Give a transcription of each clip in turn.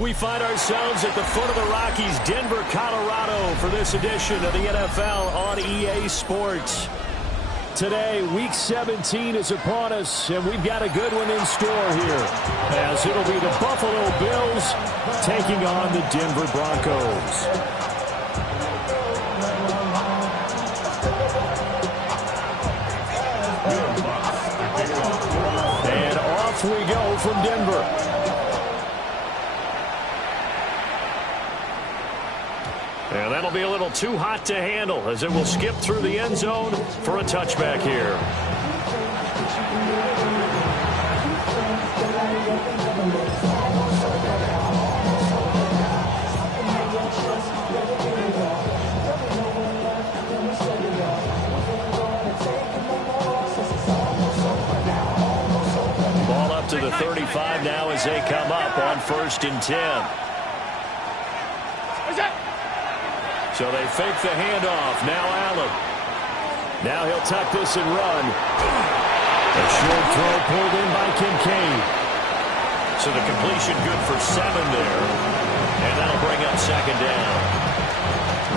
We find ourselves at the foot of the Rockies, Denver, Colorado, for this edition of the NFL on EA Sports. Today, Week 17 is upon us, and we've got a good one in store here, as it'll be the Buffalo Bills taking on the Denver Broncos. And off we go from Denver. And that'll be a little too hot to handle as it will skip through the end zone for a touchback here. Ball up to the 35 now as they come up on 1st and 10. So they fake the handoff. Now Allen. Now he'll tuck this and run. A short throw pulled in by Kincaid. So the completion good for 7 there. And that'll bring up 2nd down.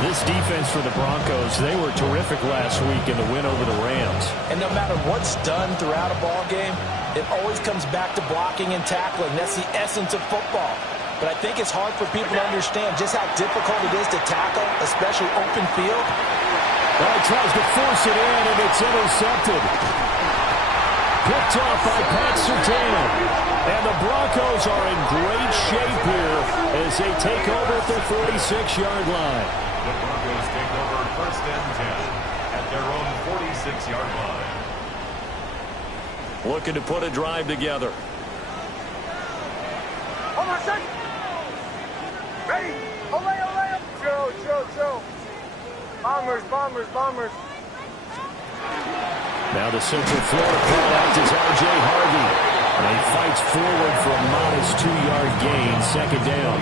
This defense for the Broncos, they were terrific last week in the win over the Rams. And no matter what's done throughout a ball game, it always comes back to blocking and tackling. That's the essence of football. But I think it's hard for people to understand just how difficult it is to tackle, especially open field. Well, he tries to force it in, and it's intercepted. Picked off by Pat Surtain. And the Broncos are in great shape here as they take over at the 46-yard line. The Broncos take over 1st and 10 at their own 46-yard line. Looking to put a drive together. Hold on a second. Ready? Ole. Chill. Bombers. Now the Central Florida product is R.J. Harvey. And he fights forward for a modest 2-yard gain, 2nd down.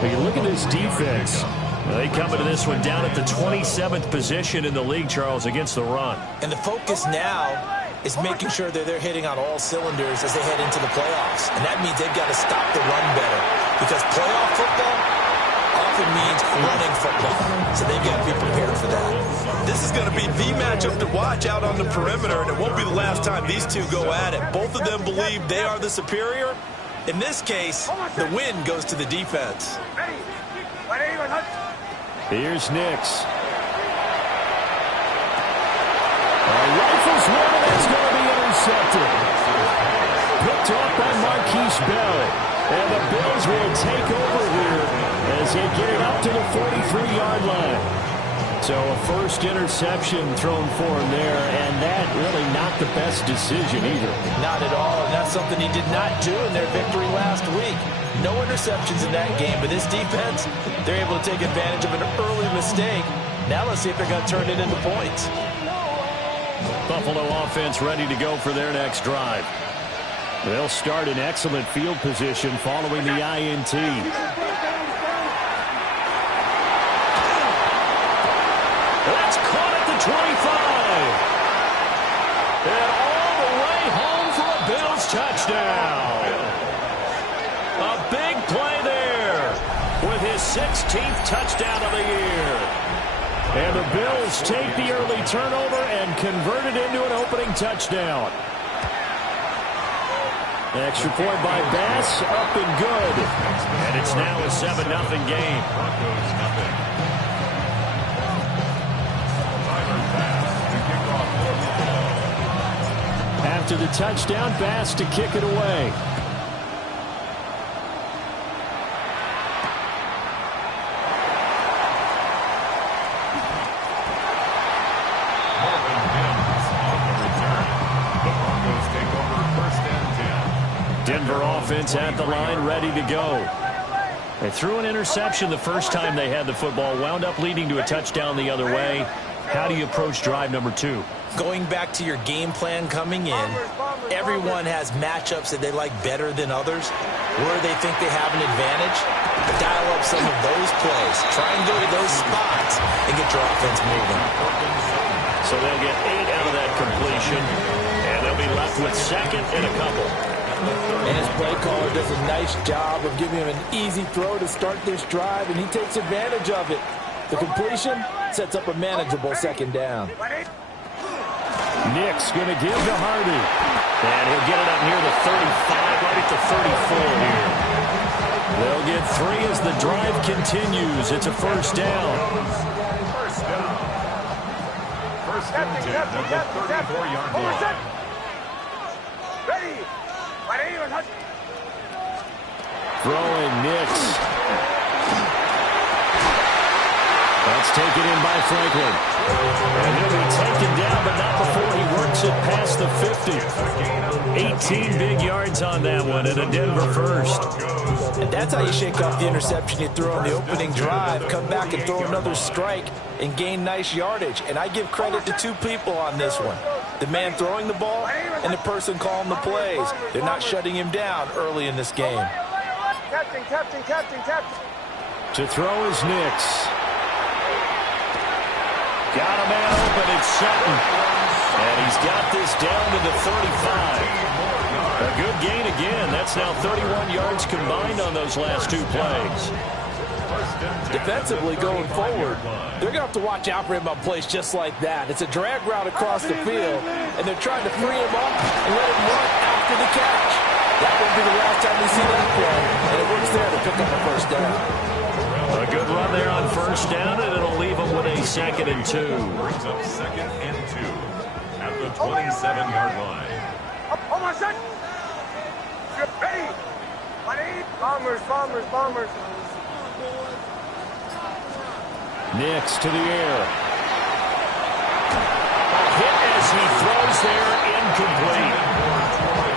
But you look at this defense. They come into this one down at the 27th position in the league, Charles, against the run. And the focus now is making sure that they're hitting on all cylinders as they head into the playoffs. And that means they've got to stop the run better. Because playoff football often means running football. So they've got to be prepared for that. This is going to be the matchup to watch out on the perimeter, and it won't be the last time these two go at it. Both of them believe they are the superior. In this case, the win goes to the defense. Here's Nix. Rifles one, and it's going to be intercepted. Picked off by Marquise Bell. And the Bills will take over here as they get it up to the 43-yard line. So a first interception thrown for him there, and that really not the best decision either. Not at all, and that's something he did not do in their victory last week. No interceptions in that game, but this defense, they're able to take advantage of an early mistake. Now let's see if they're going to turn it into points. Buffalo offense ready to go for their next drive. They'll start in excellent field position following the INT. That's caught at the 25. And all the way home for a Bills touchdown. A big play there with his 16th touchdown of the year. And the Bills take the early turnover and convert it into an opening touchdown. Extra point by Bass, up and good. And it's now a 7-0 game. After the touchdown, Bass to kick it away. Denver offense at the line, ready to go. They threw an interception the first time they had the football, wound up leading to a touchdown the other way. How do you approach drive number 2? Going back to your game plan coming in, everyone has matchups that they like better than others, where they think they have an advantage. Dial up some of those plays. Try and go to those spots and get your offense moving. So they'll get 8 out of that completion, and they'll be left with 2nd and a couple. And his play caller does a nice job of giving him an easy throw to start this drive, and he takes advantage of it. The completion sets up a manageable second down. Nick's going to give to Hardy. And he'll get it up near the 35, right at the 34 here. They'll get 3 as the drive continues. It's a first down. First down. First and 10 at the 34-yard line. Ready. Throwing Nix. That's taken in by Franklin. And he'll be taken down, but not before he works it past the 50. 18 big yards on that one, and a Denver first. And that's how you shake off the interception you throw on the opening drive, come back and throw another strike and gain nice yardage. And I give credit to 2 people on this one. The man throwing the ball and the person calling the plays. They're not shutting him down early in this game. Captain. To throw is Nix. Got a man open, it's Sutton. And he's got this down to the 35. A good gain again. That's now 31 yards combined on those last 2 plays. Defensively going forward, they're going to have to watch out for him on plays just like that. It's a drag route across the field, and they're trying to free him up and let him run after the catch. That won't be the last time we see that play, and it works there to pick up a first down. A good run there on first down, and it'll leave them with a 2nd and 2. Brings up 2nd and 2 at the 27-yard line. Hold on, son. Ready. Bombers. Nix to the air. A hit as he throws there, incomplete.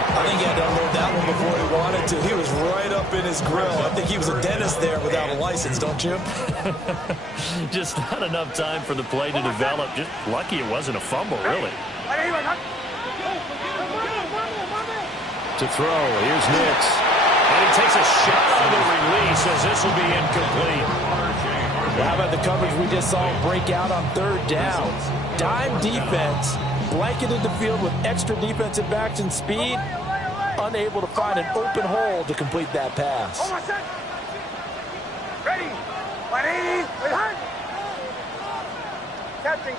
I think he had to unload that one before he wanted to. He was right up in his grill. I think he was a dentist there without a license, don't you? Just not enough time for the play to develop. Just lucky it wasn't a fumble, really. To throw, here's Nix. And he takes a shot on the release as this will be incomplete. How about the coverage we just saw break out on 3rd down? Dime defense, blanketed the field with extra defensive backs and speed, unable to find an open hole to complete that pass. Ready. Captain.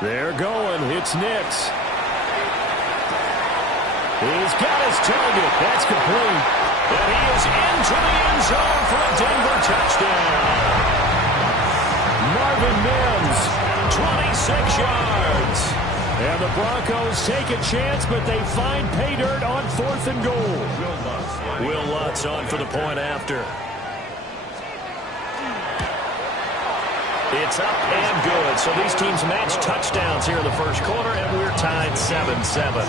They're going. It's Nix. He's got his target. That's complete. And he is into the end zone for a Denver touchdown. Marvin Mims, 26 yards. And the Broncos take a chance, but they find pay dirt on 4th and goal. Will Lutz on for the point after. It's up and good. So these teams match touchdowns here in the first quarter, and we're tied 7-7.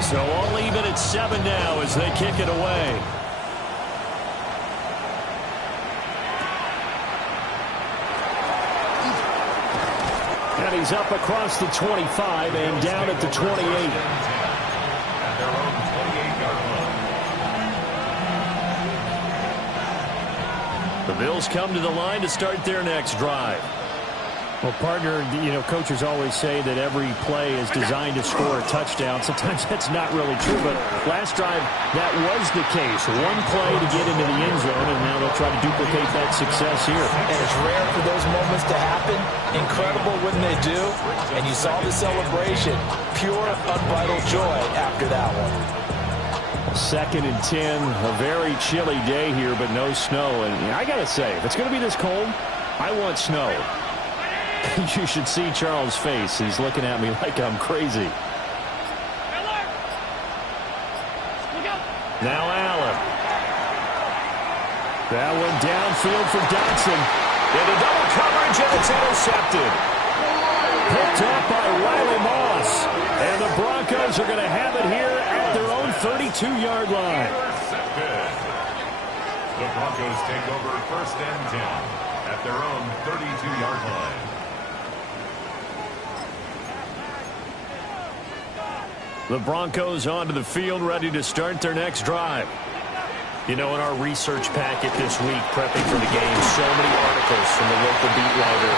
So all even at 7 now as they kick it away. And he's up across the 25 and down at the 28. The Bills come to the line to start their next drive. Well, partner, coaches always say that every play is designed to score a touchdown. Sometimes that's not really true, but last drive, that was the case. One play to get into the end zone, and now they'll try to duplicate that success here. And it's rare for those moments to happen. Incredible when they do. And you saw the celebration. Pure, unbridled joy after that one. 2nd and 10, a very chilly day here, but no snow. And I got to say, if it's going to be this cold, I want snow. You should see Charles' face. He's looking at me like I'm crazy. Now Allen. That one downfield for Dotson. Into double coverage, and it's intercepted. Picked up by Riley Moss. And the Broncos are going to have it here at their own 32-yard line. The Broncos take over 1st and 10 at their own 32-yard line. The Broncos onto the field, ready to start their next drive. You know, in our research packet this week, prepping for the game, so many articles from the local beat writer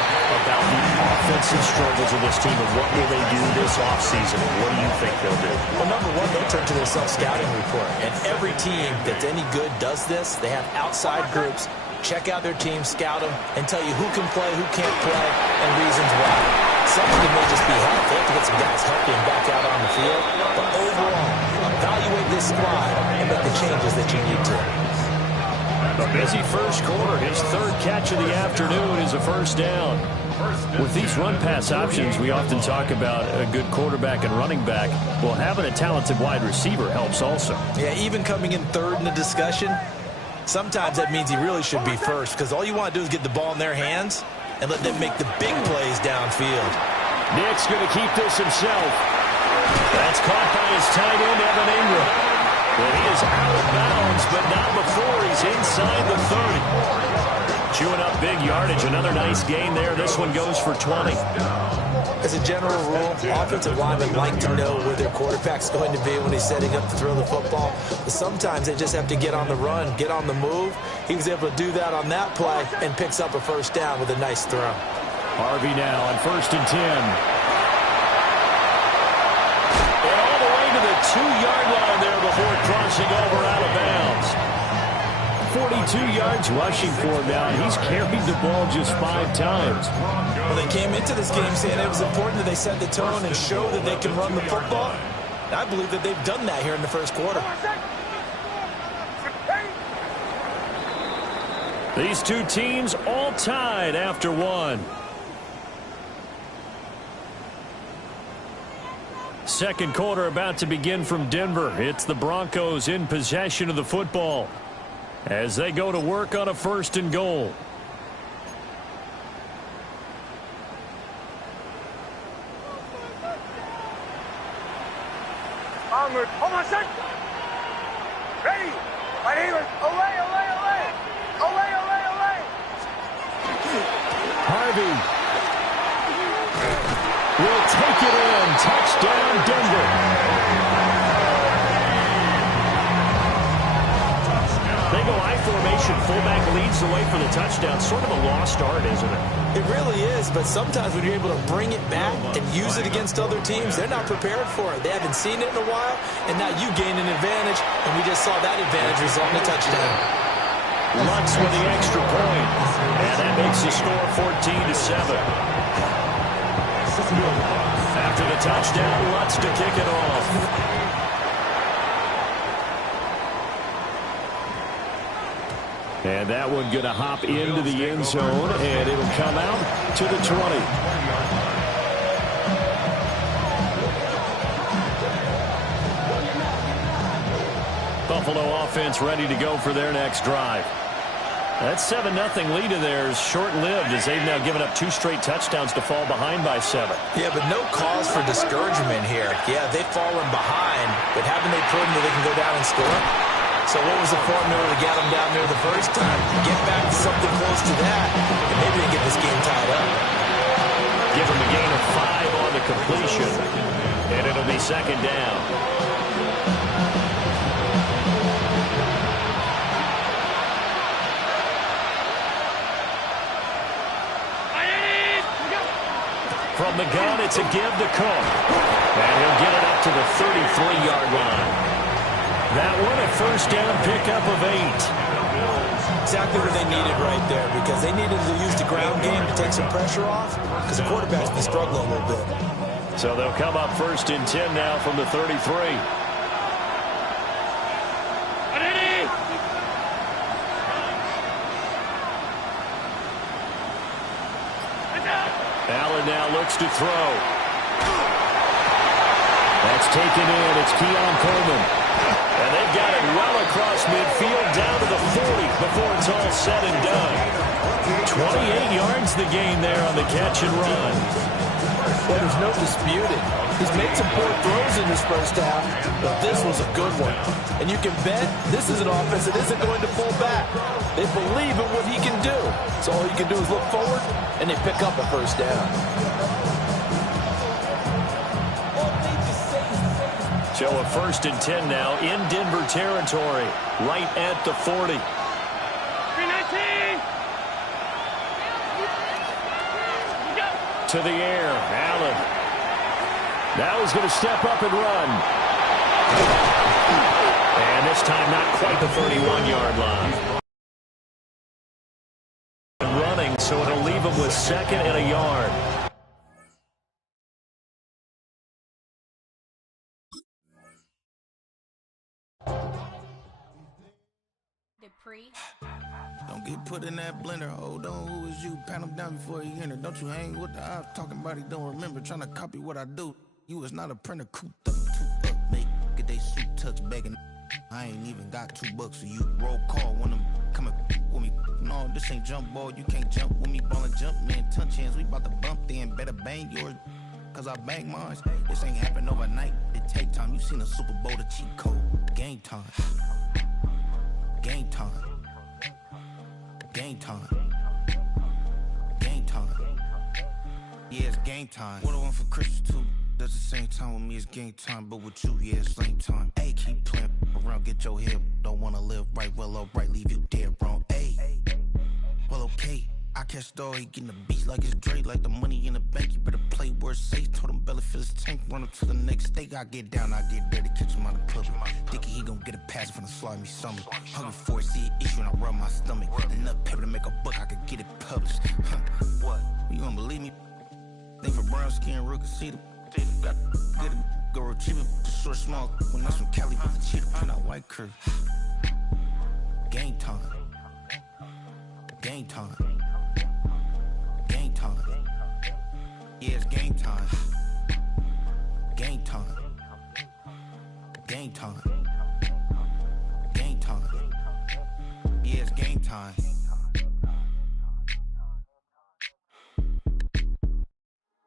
about the offensive struggles of this team and what will they do this offseason. What do you think they'll do? Well, number one, they'll turn to their self-scouting report. And every team that's any good does this. They have outside groups, check out their team, scout them, and tell you who can play, who can't play, and reasons why. Some of them may just be healthy. They have to get some guys healthy and back out on the field. But overall, evaluate this squad and make the changes that you need to. A busy first quarter. His third catch of the afternoon is a first down. With these run-pass options, we often talk about a good quarterback and running back. Well, having a talented wide receiver helps also. Yeah, even coming in third in the discussion, sometimes that means he really should be first because all you want to do is get the ball in their hands and let them make the big plays downfield. Nick's going to keep this himself. That's caught by his tight end, Evan Ingram. And he is out of bounds, but not before he's inside the 30. Chewing up big yardage. Another nice gain there. This one goes for 20. As a general rule, offensive linemen like to know where their quarterback's going to be when he's setting up to throw the football. But sometimes they just have to get on the run, get on the move. He was able to do that on that play and picks up a first down with a nice throw. Harvey now on 1st and 10. And all the way to the 2-yard line there before crossing over out of bounds. 42 yards rushing for him now. He's carried the ball just 5 times. Well, they came into this game saying it was important that they set the tone and show that they can run the football. And I believe that they've done that here in the first quarter. These two teams all tied after one. Second quarter about to begin from Denver. It's the Broncos in possession of the football as they go to work on a 1st and goal. Onward. Hold on, son. Ready. Right here. Away, away, away. Away, away, away. Harvey will take it in. Touchdown, Denver. They go I formation. Fullback leads the way for the touchdown. Sort of a lost art, isn't it? It really is, but sometimes when you're able to bring it back and use it against other teams, they're not prepared for it. They haven't seen it in a while, and now you gain an advantage, and we just saw that advantage result in a touchdown. Lutz with the extra point, and that makes the score 14-7. After the touchdown, Lutz to kick it off. And that one going to hop into the end zone, and it'll come out to the 20. Buffalo offense ready to go for their next drive. That 7-0 lead of theirs short-lived as they've now given up 2 straight touchdowns to fall behind by 7. Yeah, but no cause for discouragement here. Yeah, they've fallen behind, but haven't they proven that they can go down and score? So what was the formula to get them down there the first time? Get back to something close to that, and maybe they get this game tied up. Give them a gain of 5 on the completion, and it'll be 2nd down. From the gun, it's a give to Cook. And he'll get it up to the 33-yard line. That one a first down pickup of 8. Exactly what they needed right there, because they needed to use the ground game to take some pressure off, because the quarterback's been struggling a little bit. So they'll come up 1st and 10 now from the 33. Allen now looks to throw. That's taken in. It's Keon Coleman. And they've got it well across midfield down to the 40 before it's all said and done. 28 yards the gain there on the catch and run. Well, there's no disputing. He's made some poor throws in this first half, but this was a good one. And you can bet this is an offense that isn't going to pull back. They believe in what he can do. So all you can do is look forward, and they pick up a first down. So a 1st and 10 now in Denver territory, right at the 40. 319. To the air, Allen. Now he's going to step up and run. And this time not quite the 31-yard line. Running, so it'll leave him with 2nd and a yard. Don't get put in that blender. Hold on, who is you? Pat him down before he enter. Don't you hang with the ops talking about he don't remember. Trying to copy what I do. You is not a printer. Cooped up, too up, mate. Get they suit tucks begging. I ain't even got $2 for you. Roll call when them coming with me. No, this ain't jump ball. You can't jump with me. Ballin' jump, man. Touch hands. We bout to bump then. Better bang yours. Cause I bang mine. This ain't happen overnight. It take time. You seen a Super Bowl, the cheat code. Game time. Game time. Game time. Game time. Yeah, it's game time. What I want for Christmas too. That's the same time with me, it's game time. But with you, yeah, it's same time. Hey, keep playing around, get your head. Don't wanna live right, well, alright, leave you dead wrong. Hey, well, okay. I catch the dog, he getting the beat like it's Dre. Like the money in the bank, you better play where it's safe. Told him Bella fill his tank, run up to the next state. I get down, I get ready to catch him on the public. Thinking he gon' get a pass from the slimy summer. Hungry for it, see an issue and I rub my stomach. Enough paper to make a book, I could get it published. What? You don't believe me? Think for brown skin, real can see them. Got get it, go retrieve it, the short small. When that's from Cali, with the cheetah, pin out white curve. Game time. Game time. Game time. Yeah, it's game time. Game time. Game time. Game time. Yeah, it's game time.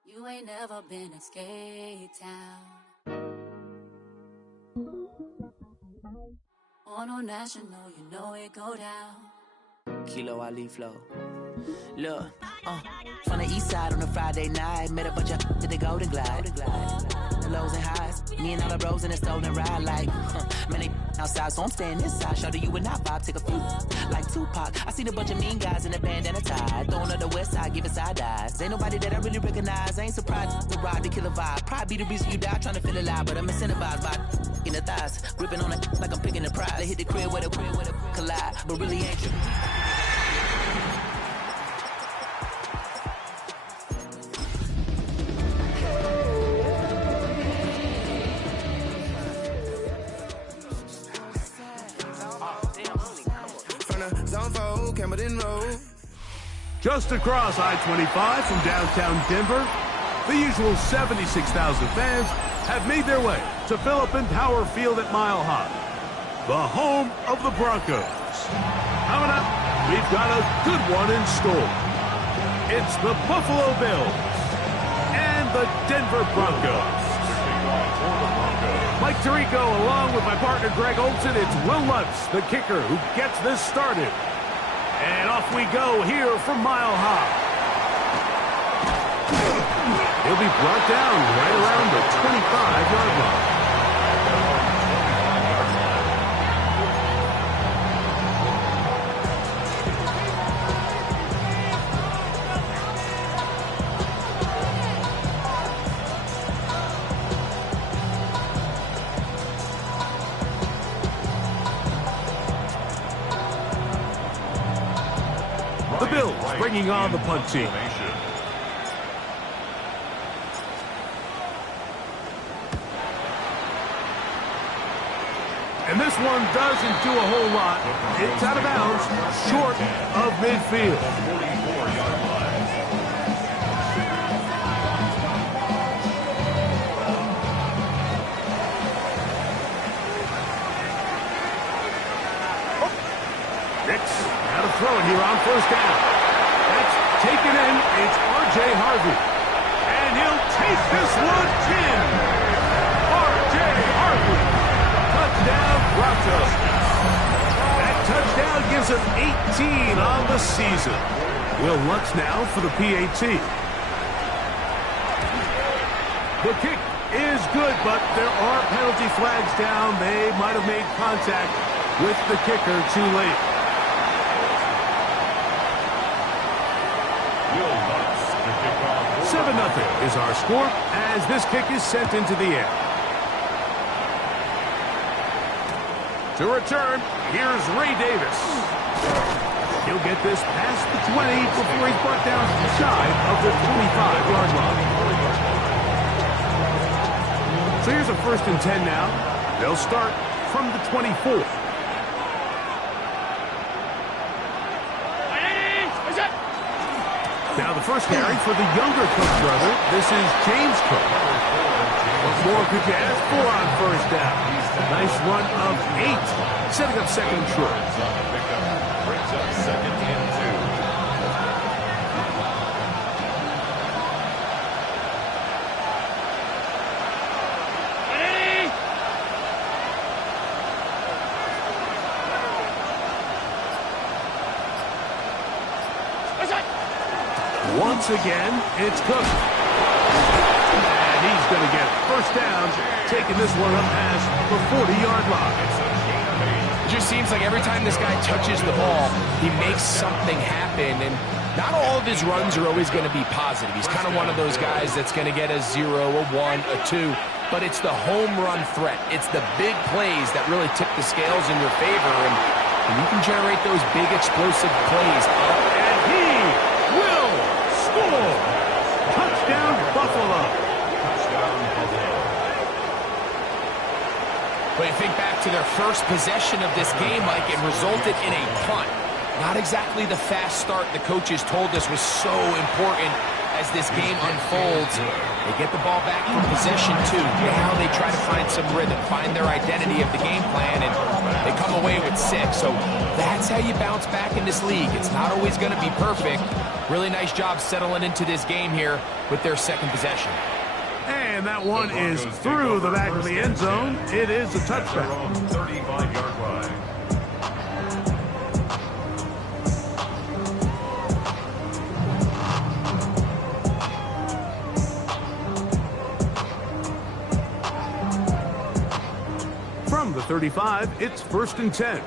You ain't never been in Skate Town. On a national, you know it go down. Kilo Ali Flow. Look, from the east side on a Friday night, met a bunch of to the Golden Glide. The lows and highs, me and all the bros in a stolen ride like, man, they outside, so I'm staying inside. Show you and I vibe, take a few, like Tupac. I seen a bunch of mean guys in the band and a tie, throwing up the west side, giving side eyes. Ain't nobody that I really recognize, I ain't surprised to ride the killer vibe. Probably be the reason you die, trying to feel alive, but I'm incentivized by in the thighs, gripping on it like I'm picking the prize. They hit the crib with a collide, but really ain't true. Just across I-25 from downtown Denver, the usual 76,000 fans have made their way to Philip Power Field at Mile High, the home of the Broncos. Coming up, we've got a good one in store. It's the Buffalo Bills and the Denver Broncos. Mike Tirico along with my partner Greg Olson. It's Will Lutz, the kicker, who gets this started. And off we go here from Mile High. He'll be brought down right around the 25-yard line. The Bills bringing on the punt team. And this one doesn't do a whole lot. It's out of bounds, short of midfield. 44-yard line. Nix out of throwing here on first down. That's taken in. It's R.J. Harvey. And he'll take this one in. R.J. Harvey. Touchdown, Broncos. That touchdown gives him 18 on the season. Will Lutz now for the PAT. The kick is good, but there are penalty flags down. They might have made contact with the kicker too late. 7-0 is our score as this kick is sent into the air. To return, here's Ray Davis. He'll get this past the 20 before he's brought down shy of the 25-yard line. So here's a 1st and 10 now. They'll start from the 24. Now the first carry for the younger Cook brother. This is James Cook. What more could you ask for on 1st down? Nice run of 8, setting up 2nd and short. Brings up 2nd and 2. Once again, it's Cook. And he's going to get 1st down, taking this one up past the 40-yard line. It just seems like every time this guy touches the ball, he makes something happen. And not all of his runs are always going to be positive. He's kind of one of those guys that's going to get a 0, a 1, a 2. But it's the home run threat. It's the big plays that really tip the scales in your favor. And you can generate those big explosive plays. And he will score! Touchdown, Buffalo! Touchdown, Buffalo. But you think back to their first possession of this game, Mike, it resulted in a punt. Not exactly the fast start the coaches told us was so important as this game unfolds. They get the ball back from possession 2. Now they try to find some rhythm, find their identity of the game plan, and they come away with 6. So that's how you bounce back in this league. It's not always going to be perfect. Really nice job settling into this game here with their 2nd possession. And that one is through the back of the end zone. It is a touchback. 35-yard line. From the 35, it's 1st and 10.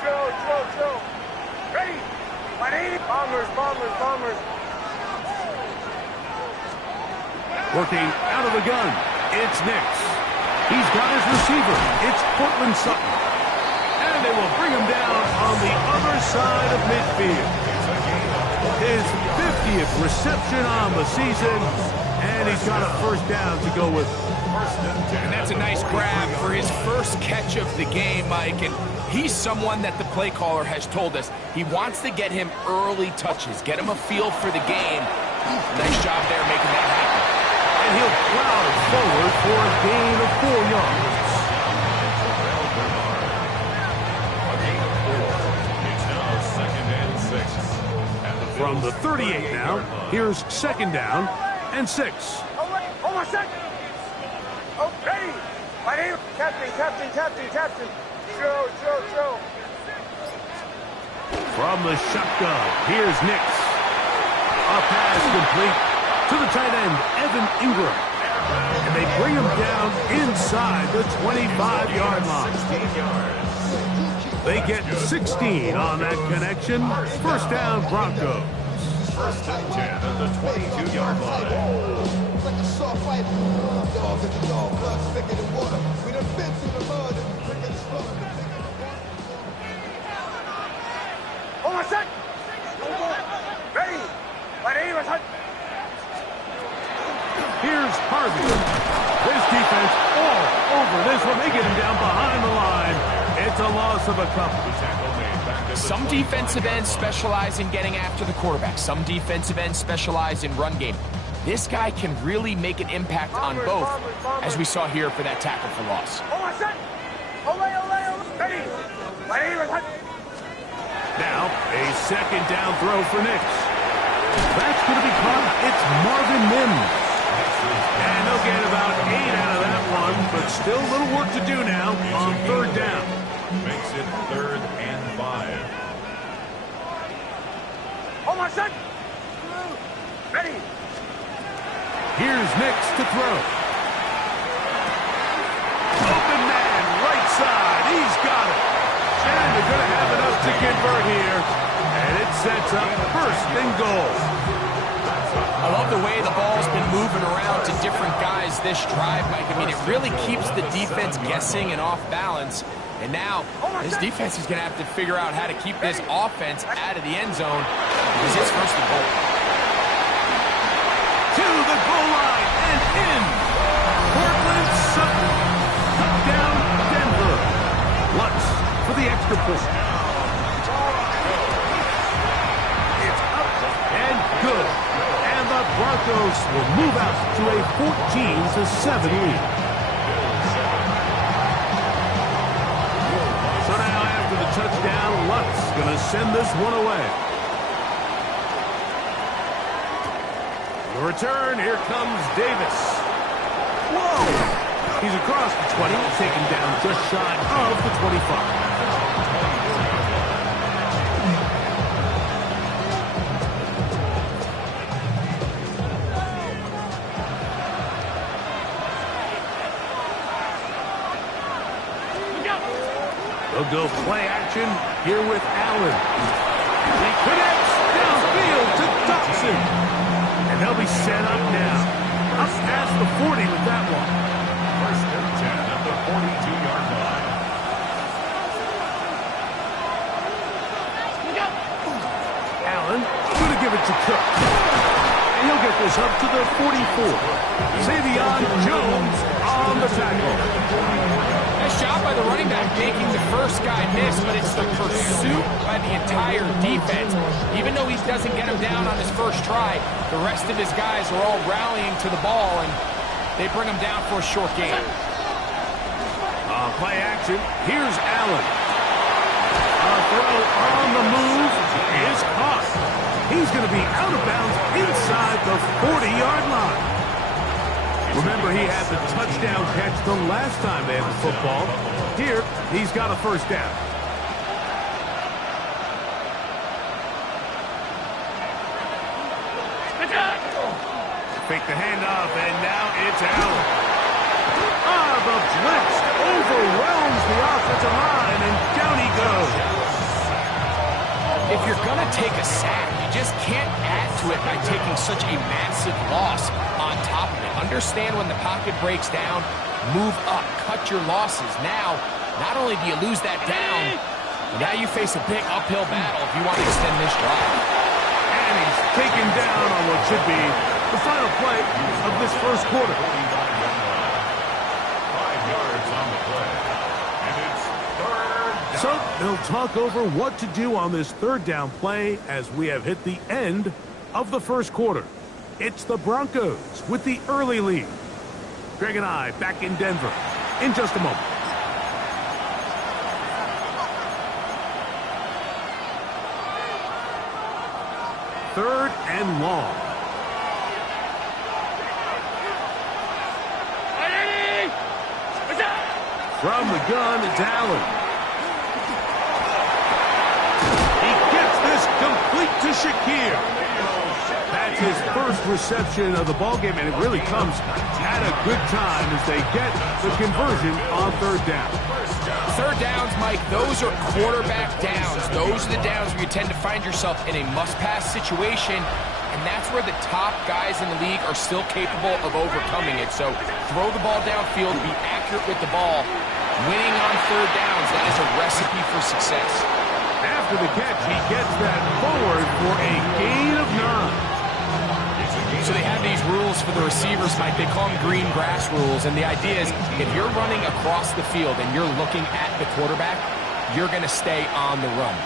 Joe. Ready? My name? Bombers. Working out of the gun, it's Nix. He's got his receiver. It's Portland Sutton. And they will bring him down on the other side of midfield. His 50th reception on the season, and he's got a 1st down to go with. And that's a nice grab for his first catch of the game, Mike. And he's someone that the play caller has told us he wants to get him early touches, get him a feel for the game. Nice job there making that happen. And he'll plow forward for a gain of 4 yards. A gain of 4. It's now 2nd and 6. From the 38 now, here's 2nd down and 6. Hold on a second. Oh, ready? My name? Captain. Joe. From the shotgun, here's Nix. A pass complete to the tight end, Evan Ingram. And they bring him down inside the 25-yard line. They get 16 on that connection. 1st down, Broncos. 1st and 10 at the 22-yard line. Like a soft fight, dog at the dog, blood thicker than water. We done been through the mud and drinking slow. Hold on a sec. Ready? My name is Hunt. Here's Harvey. This defense all over this one. They get him down behind the line. It's a loss of a couple. Some defensive ends specialize in getting after the quarterback. Some defensive ends specialize in run game. This guy can really make an impact on both, as we saw here for that tackle for loss. Hold on a sec. Ole. Ready? My name is Hunt. Now, a 2nd down throw for Nix. That's going to be caught. It's Marvin Mims. And they'll get about 8 out of that one, but still a little work to do now on 3rd down. Makes it 3rd and 5. Hold on a sec. Ready? Here's Nix to throw. Open man, right side. He's got it. And they're going to have enough to convert here. And it sets up first and goal. I love the way the ball's been moving around to different guys this drive, Mike. I mean, it really keeps the defense guessing and off balance. And now, this defense is going to have to figure out how to keep this offense out of the end zone because it's first and goal. To the goal line and in. Portland Sutton. Touchdown, Denver. Lutz for the extra point. It's up and good. And the Broncos will move out to a 14-7 lead. So now after the touchdown, Lutz going to send this one away. The return, here comes Davis. Whoa! He's across the 20, taken down just shy of the 25. They'll go play action here with Allen. He connects downfield to Dotson. And they'll be set up now. Up past the 40 with that one. First and 10 at the 42-yard line. Allen going to give it to Cook. And he'll get this up to the 44. Xavier Jones on the tackle. Nice job by the running back making the first guy miss, but it's the pursuit by the entire defense. Even though he doesn't get him down on his first try, the rest of his guys are all rallying to the ball, and they bring him down for a short gain. Play action. Here's Allen. A throw on the move is caught. He's going to be out of bounds inside the 40-yard line. Remember, he had the touchdown catch the last time they had the football. Here, he's got a first down. Fake the handoff, and now it's Allen. The blitz overwhelms the offensive line, and down he goes. If you're going to take a sack, you just can't add to it by taking such a massive loss on top of it. Understand when the pocket breaks down, move up, cut your losses. Now, not only do you lose that down, but now you face a big uphill battle if you want to extend this drive. And he's taken down on what should be the final play of this first quarter. 5 yards on the play. And it's third down. So they'll talk over what to do on this third down play as we have hit the end of the first quarter. It's the Broncos with the early lead. Greg and I back in Denver in just a moment. Third and long. From the gun, it's Allen. He gets this complete to Shakir. That's his first reception of the ballgame, and it really comes at a good time as they get the conversion on third down. Third downs, Mike, those are quarterback downs. Those are the downs where you tend to find yourself in a must-pass situation, and that's where the top guys in the league are still capable of overcoming it. So throw the ball downfield, be accurate with the ball. Winning on third downs, that is a recipe for success. After the catch, he gets that forward for a gain of 9. So they have these rules for the receivers, Mike. They call them green grass rules, and the idea is if you're running across the field and you're looking at the quarterback, you're going to stay on the run.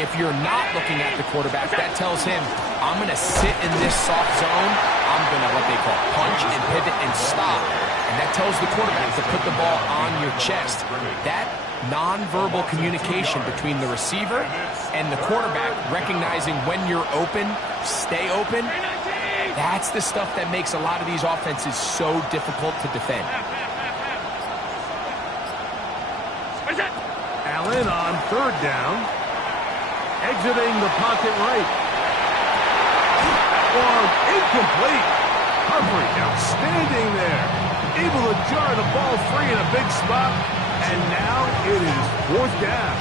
If you're not looking at the quarterback, that tells him, I'm going to sit in this soft zone. I'm going to, what they call, punch and pivot and stop. And that tells the quarterback to put the ball on your chest. That nonverbal communication between the receiver and the quarterback, recognizing when you're open, stay open, that's the stuff that makes a lot of these offenses so difficult to defend. Allen on third down, exiting the pocket right. That one incomplete. recovery. Outstanding there. Able to jar the ball free in a big spot. And now it is 4th down.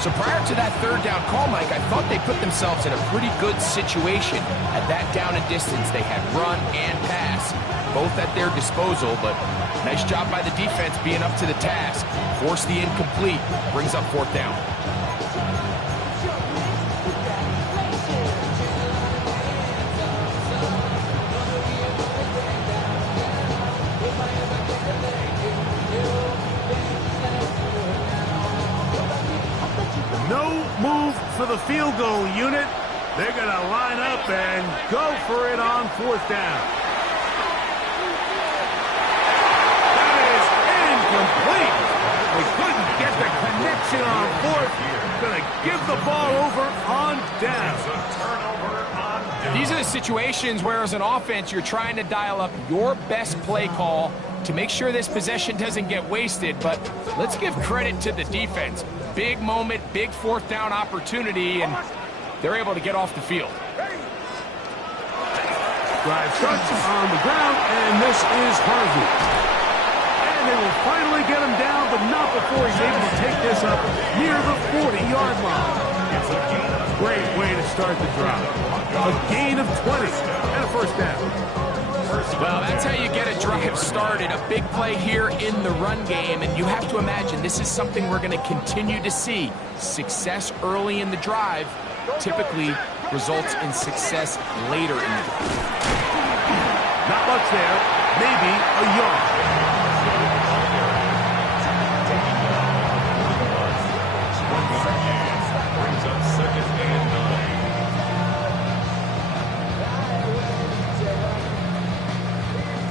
So prior to that 3rd down call, Mike, I thought they put themselves in a pretty good situation. At that down and distance, they had run and pass, both at their disposal, but nice job by the defense being up to the task. Force the incomplete, brings up 4th down. No move for the field goal unit. They're going to line up and go for it on 4th down. That is incomplete. They couldn't get the connection on 4th. Going to give the ball over on down. These are the situations where, as an offense, you're trying to dial up your best play call to make sure this possession doesn't get wasted. But let's give credit to the defense. Big moment, big 4th down opportunity, and they're able to get off the field. Drive starts on the ground, and this is Harvey. And they will finally get him down, but not before he's able to take this up near the 40-yard line. Great way to start the drive. A gain of 20 and a 1st down. Well, that's how you get a drive started. A big play here in the run game, and you have to imagine this is something we're going to continue to see. Success early in the drive typically results in success later in the drive. Not much there. Maybe a yard. Brings up 2nd and 9.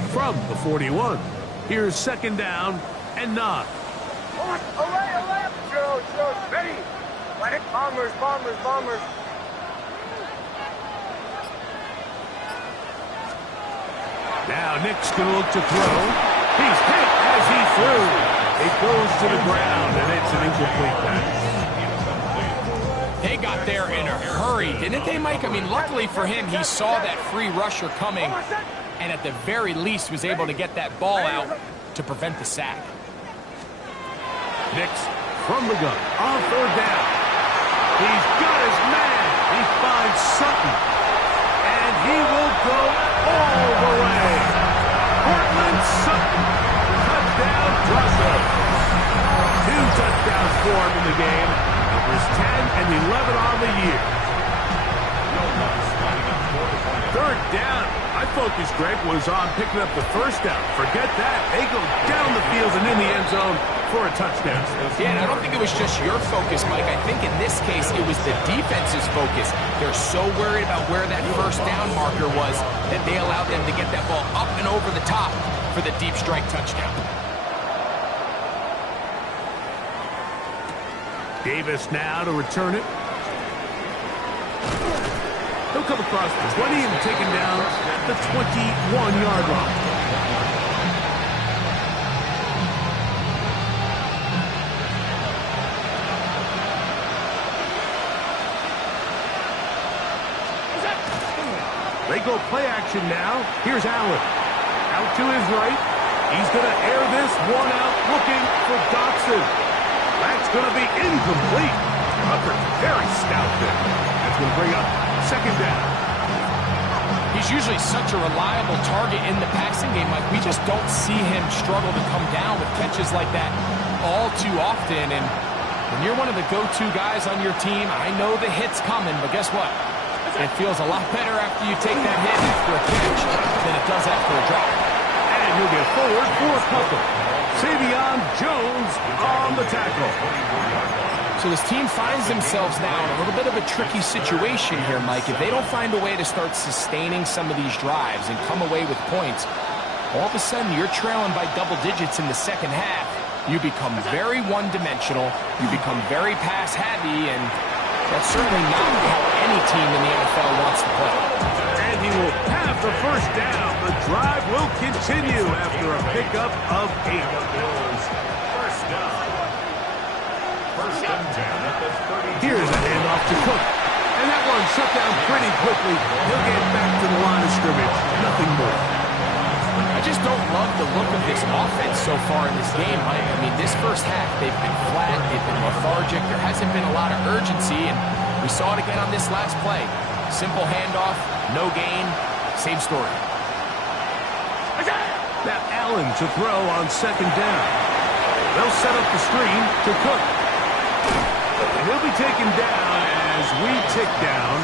From the 41, here's 2nd down and 9. Away. Joe, ready. Let it. Bombers. Now Nick's going to look to throw. He's hit as he threw. It goes to the ground, and it's an incomplete pass. They got there in a hurry, didn't they, Mike? I mean, luckily for him, he saw that free rusher coming, and at the very least was able to get that ball out to prevent the sack. Nix from the gun on 3rd down. He's got his man. He finds Sutton, and he will go all the way. Cortland Sutton, touchdown Russell. 2 touchdowns for him in the game. Numbers 10 and 11 on the year. 3rd down. My focus, Greg, was on picking up the 1st down. Forget that. They go down the field and in the end zone for a touchdown. Yeah, and I don't think it was just your focus, Mike. I think in this case, it was the defense's focus. They're so worried about where that 1st down marker was that they allowed them to get that ball up and over the top for the deep strike touchdown. Davis now to return it. He'll come across the 20 and taken down at the 21-yard line. They go play action now. Here's Allen. Out to his right. He's going to air this one out looking for Dotson. That's going to be incomplete. Tucker's very stout there. That's going to bring up 2nd down. He's usually such a reliable target in the passing game. Like, we just don't see him struggle to come down with catches like that all too often. And when you're one of the go-to guys on your team, I know the hit's coming, but guess what? It feels a lot better after you take that hit after a catch than it does after a drop. And he'll get forward for a couple. Savion Jones on the tackle. So this team finds themselves now in a little bit of a tricky situation here, Mike. If they don't find a way to start sustaining some of these drives and come away with points, all of a sudden you're trailing by double digits in the 2nd half. You become very one-dimensional. You become very pass-heavy, and that's certainly not how any team in the NFL wants to play. And he will have the 1st down. The drive will continue after a pickup of 8. First down. 1st and 10 at the 30. Here's a handoff to Cook. And that one shut down pretty quickly. He'll get back to the line of scrimmage. Nothing more. I just don't love the look of this offense so far in this game, Mike. I mean, this first half, they've been flat, they've been lethargic, there hasn't been a lot of urgency, and we saw it again on this last play. Simple handoff, no gain, same story. Now Allen to throw on second down. They'll set up the screen to Cook. And he'll be taken down as we tick down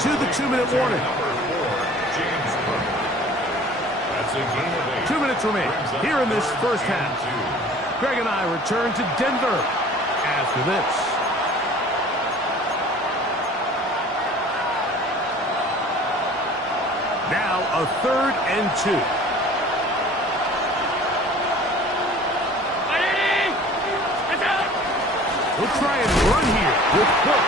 to the 2-minute warning. 2 minutes remain here in this first half. Greg and I return to Denver after this. Now a 3rd and 2. We'll try and run here with Cook.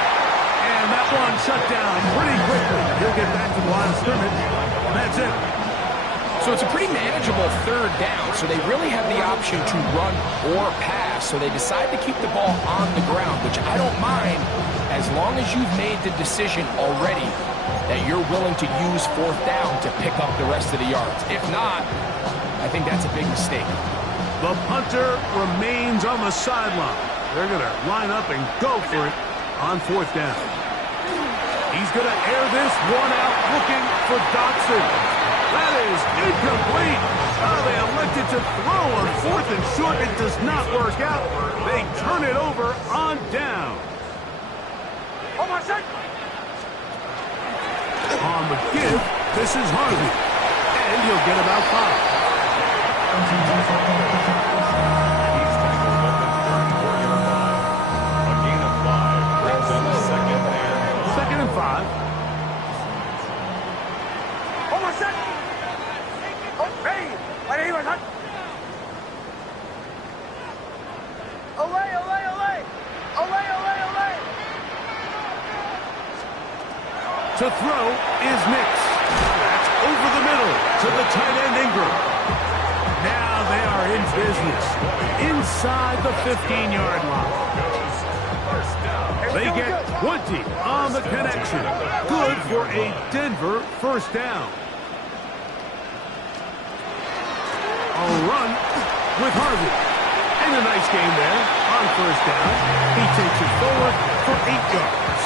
And that one shut down pretty quickly. He'll get back to the line of scrimmage. That's it. So it's a pretty manageable 3rd down, so they really have the option to run or pass, so they decide to keep the ball on the ground, which I don't mind as long as you've made the decision already that you're willing to use 4th down to pick up the rest of the yards. If not, I think that's a big mistake. The punter remains on the sideline. They're going to line up and go for it on 4th down. He's going to air this one out looking for Dotson. That is incomplete. Oh, they elected to throw on 4th and short. It does not work out. They turn it over on down. On the give, this is Harvey. And he'll get about 5. A gain of 5 brings up 2nd and 5. To throw is Nix. That's over the middle to the tight end Ingram. Now they are in business inside the 15-yard line. They get 20 on the connection. Good for a Denver 1st down. A run with Harvey. And a nice game there on 1st down. He takes it forward for 8 yards.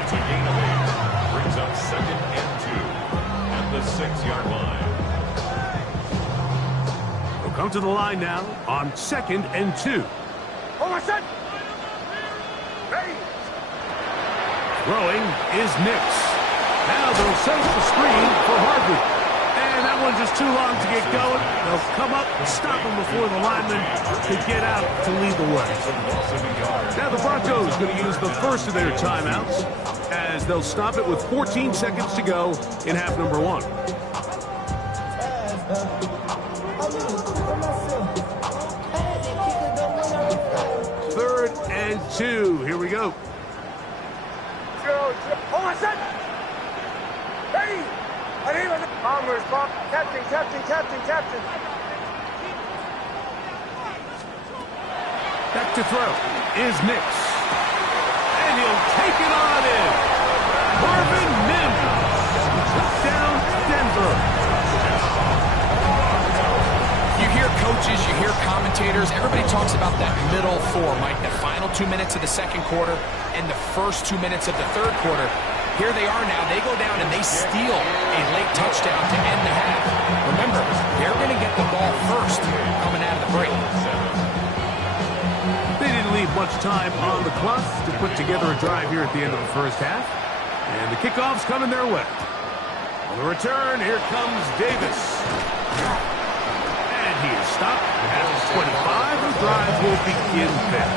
It's a gain of 8. Brings up 2nd and 2 at the 6-yard line. We'll come to the line now on 2nd and 2. Throwing is Nix. Now they'll set up the screen for Harvey. And that one's just too long to get going. They'll come up and stop him before the lineman to get out to lead the way. Now the Broncos going to use the first of their timeouts as they'll stop it with 14 seconds to go in half number 1. Third and 2. Here we go. Back to throw is Nix. And he'll take it on in. Marvin Mims. Down Denver. You hear coaches, you hear commentators, everybody talks about that middle 4, Mike, the final 2 minutes of the 2nd quarter and the first 2 minutes of the 3rd quarter. Here they are now. They go down and they steal a late touchdown to end the half. Remember, they're going to get the ball first coming out of the break. They didn't leave much time on the clock to put together a drive here at the end of the first half. And the kickoff's coming their way. On the return, here comes Davis. And he is stopped at the 25. The drive will begin there.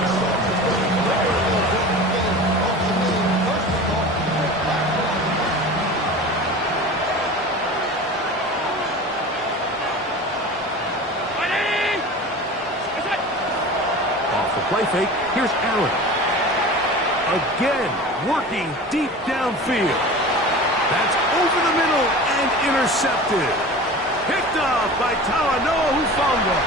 Play fake. Here's Allen. Again, working deep downfield. That's over the middle and intercepted. Picked up by Talanoa Hufanga.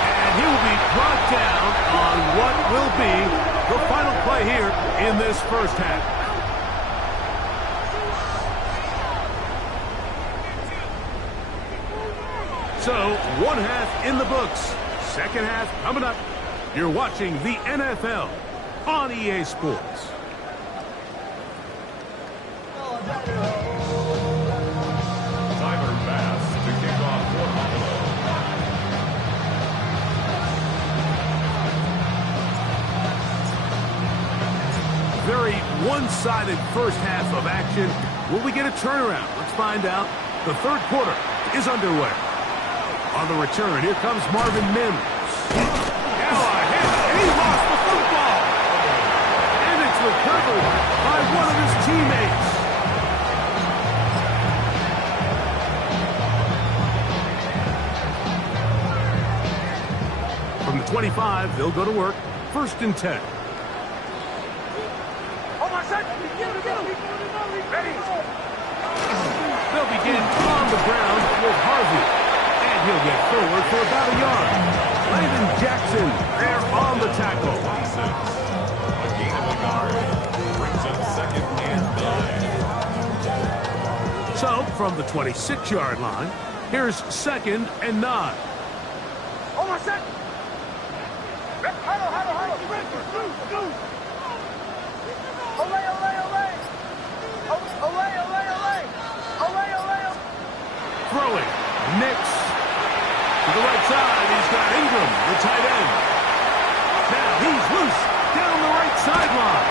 And he will be brought down on what will be the final. play here in this first half. So, one half in the books. Second half coming up. You're watching the NFL on EA Sports. Tyler Bass to kick off for Buffalo. Very one-sided first half of action. Will we get a turnaround? Let's find out. The third quarter is underway. On the return, here comes Marvin Mims. Now a hit, and he lost the football. And it's recovered by one of his teammates. From the 25, they'll go to work. 1st and 10. Ready. They'll begin on the ground with Harvey. And he'll get forward for about a yard. Landon Jackson there on the tackle. A gain of a yard. Brings up 2nd and 9. So, from the 26-yard line, here's 2nd and 9. Almost set. Huddle. Olay. Throwing. Nix. To the right side, he's got Ingram, the tight end. Now he's loose down the right sideline.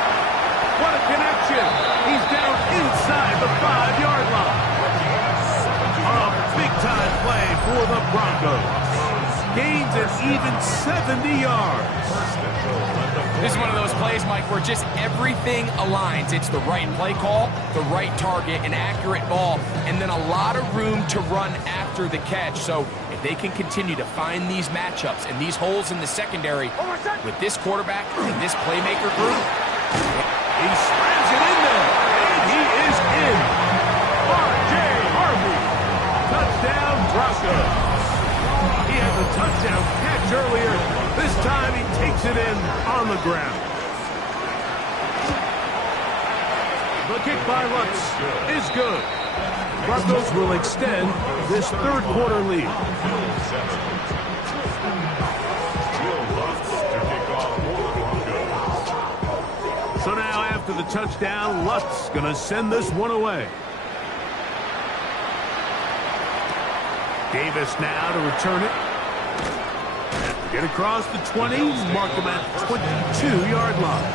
What a connection. He's down inside the 5-yard line. A big-time play for the Broncos. Gains an even 70 yards. This is one of those plays, Mike, where just everything aligns. It's the right play call, the right target, an accurate ball, and then a lot of room to run after the catch. So if they can continue to find these matchups and these holes in the secondary with this quarterback and this playmaker group. He slams it in there, and he is in. R.J. Harvey. Touchdown, Broncos. He had the touchdown catch earlier. This time he takes it in on the ground. The kick by Lutz is good. Broncos will extend this third quarter lead. So now after the touchdown, Lutz going to send this one away. Davis now to return it. Get across the 20, mark him at 22-yard line.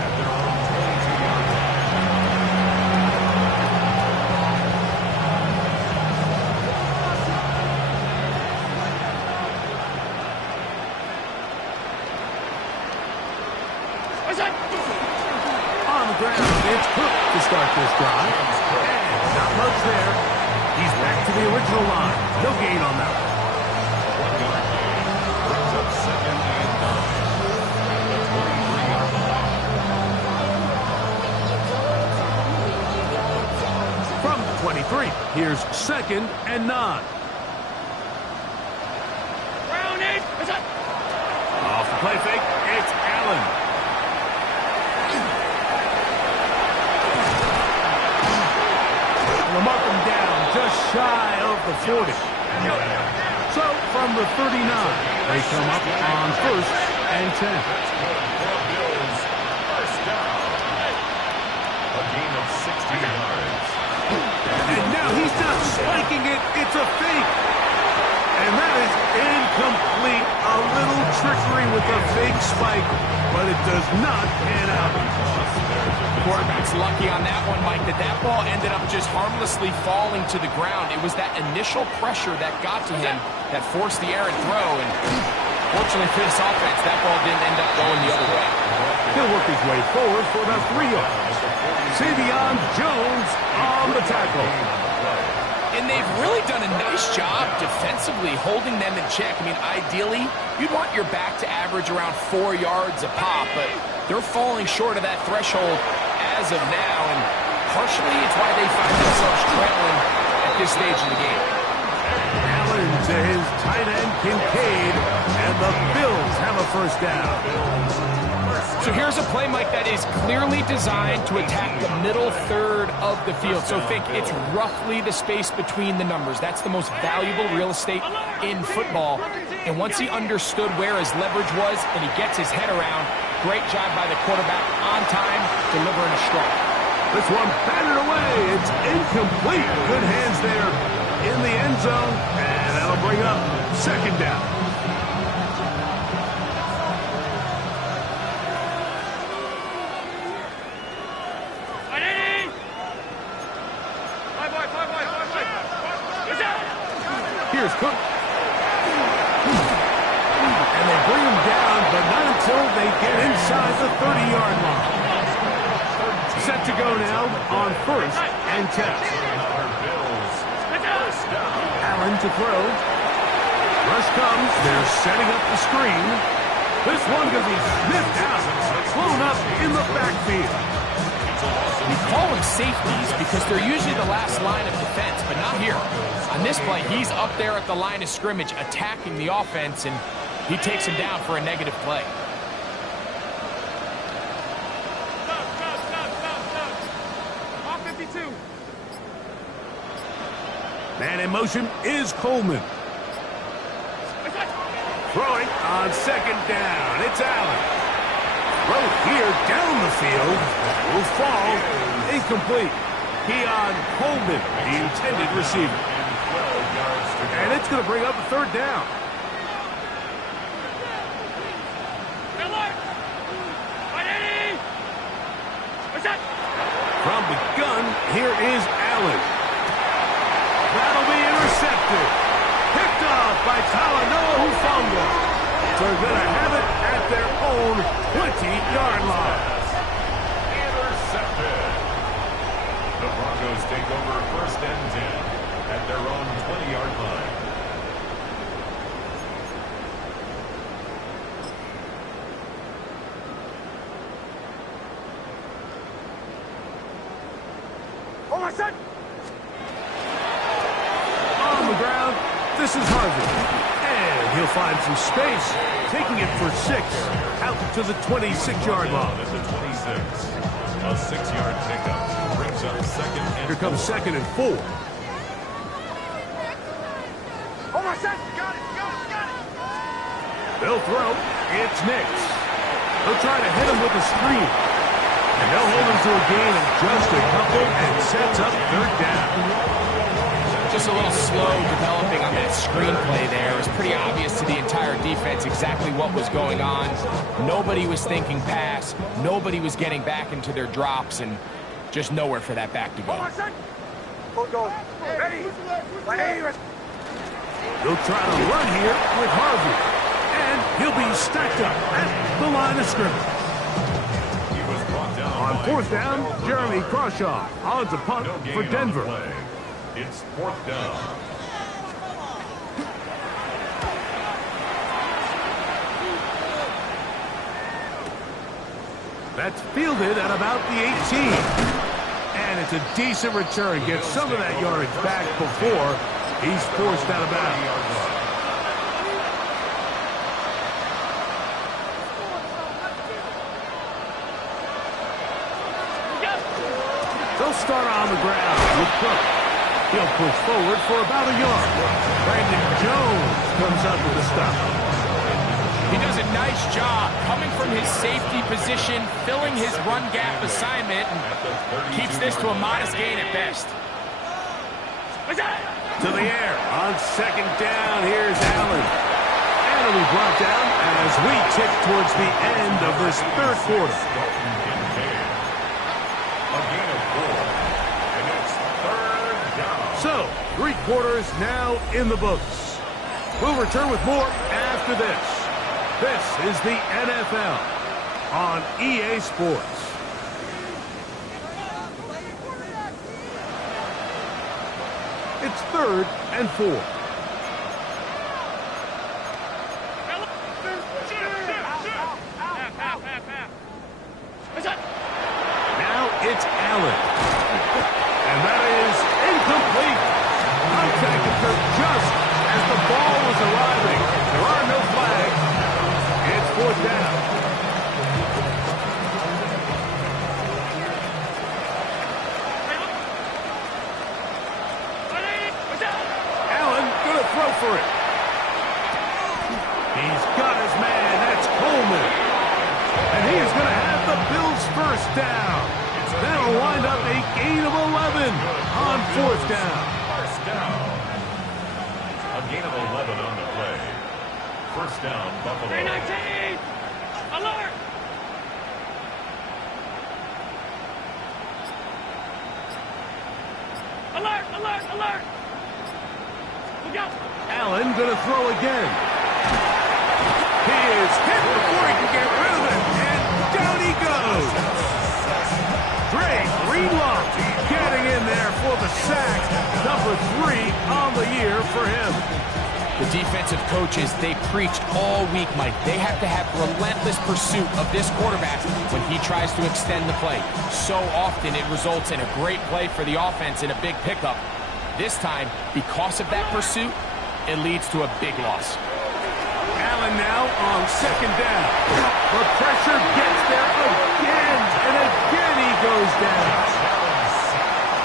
On the ground, it's Cook to start this drive. And not much there. He's back to the original line. No gain on that one. From 23, here's 2nd and 9. Off the play fake, it's Allen. They'll mark him down just shy of the 40. So from the 39, they come up on 1st and 10. A gain of 60 yards. And now he's not spiking it, it's a fake. And that is incomplete. A little trickery with a fake spike, but it does not pan out. Quarterback's lucky on that one, Mike, that ball ended up just harmlessly falling to the ground. It was that initial pressure that got to him that forced the errant throw, and fortunately for this offense, that ball didn't end up going the other way. He'll work his way forward for about 3 yards. Savion Jones on the tackle. And they've really done a nice job defensively holding them in check. I mean, ideally, you'd want your back to average around 4 yards a pop, but they're falling short of that threshold as of now, and partially it's why they find themselves trailing at this stage of the game. Allen to his tight end, Kincaid, and the Bills have a first down. So here's a play, Mike, that is clearly designed to attack the middle third of the field. So think it's roughly the space between the numbers. That's the most valuable real estate in football. And once he understood where his leverage was and he gets his head around, great job by the quarterback on time, delivering a strike. This one batted away. It's incomplete. Good hands there in the end zone. And that'll bring up second down. Here's Cook. And they bring him down, but not until they get inside the 30-yard line. Set to go now on 1st and 10. Allen to throw. Rush comes. They're setting up the screen. This one going to be sniffed out, blown up in the backfield. We call them safeties because they're usually the last line of defense, but not here. On this play, he's up there at the line of scrimmage attacking the offense, and he takes him down for a negative play. All 52. Man in motion is Coleman. Throwing on second down. It's Allen. Throw here down the field. Will fall. Incomplete. Keon Coleman, the intended receiver. And it's going to bring up a third down. From the gun, here is Allen. That'll be intercepted. Picked off by Talanoa Hufanga. So they're going to have it at their own 20-yard line. Intercepted. The Broncos take over 1st and 10 at their own 20-yard line. Oh, my son! On the ground, this is Harvey. And he'll find some space, taking it for 6, out to the 26-yard line. At the 26. A 6-yard pickup brings up 2nd and 4. Here comes 2nd and 4. Oh, my son! Got it! They'll throw. It's Nix. They'll try to hit him with a screen. And they'll hold him to a gain of just a couple and sets up 3rd down. Just a little slow developing on that screenplay there. It was pretty obvious to the entire defense exactly what was going on. Nobody was thinking pass. Nobody was getting back into their drops, and just nowhere for that back to go. Hold on. Ready? They'll try to run here with Harvey. And he'll be stacked up at the line of scrimmage. On 4th down, Jeremy Crawshaw on to punt for Denver. It's 4th down. That's fielded at about the 18. And it's a decent return. Gets some of that yardage back before he's forced out of bounds. They'll start on the ground with Cook. He'll push forward for about a yard. Brandon Jones comes up with a stop. He does a nice job coming from his safety position, filling his run gap assignment, and keeps this to a modest gain at best. To the air on 2nd down. Here's Allen. And it'll be brought down as we tick towards the end of this 3rd quarter. So, 3 quarters now in the books. We'll return with more after this. This is the NFL on EA Sports. It's 3rd and 4. Now it's Allen. And that is incomplete. Contact occurred just as the ball was arriving. There are no flags. It's 4th down. first down. First down. A gain of 11 on the play. First down, Buffalo. 319! Alert! Alert, alert, alert! Look out! Allen going to throw again. He is hit before he can get rid of it, and down he goes. Dre Greenlaw getting in there for the sack. Number 3 on the year for him. The defensive coaches, they preach all week, Mike. They have to have relentless pursuit of this quarterback when he tries to extend the play. So often it results in a great play for the offense and a big pickup. This time, because of that pursuit, it leads to a big loss. Allen now on second down. The pressure gets there again, and again he goes down.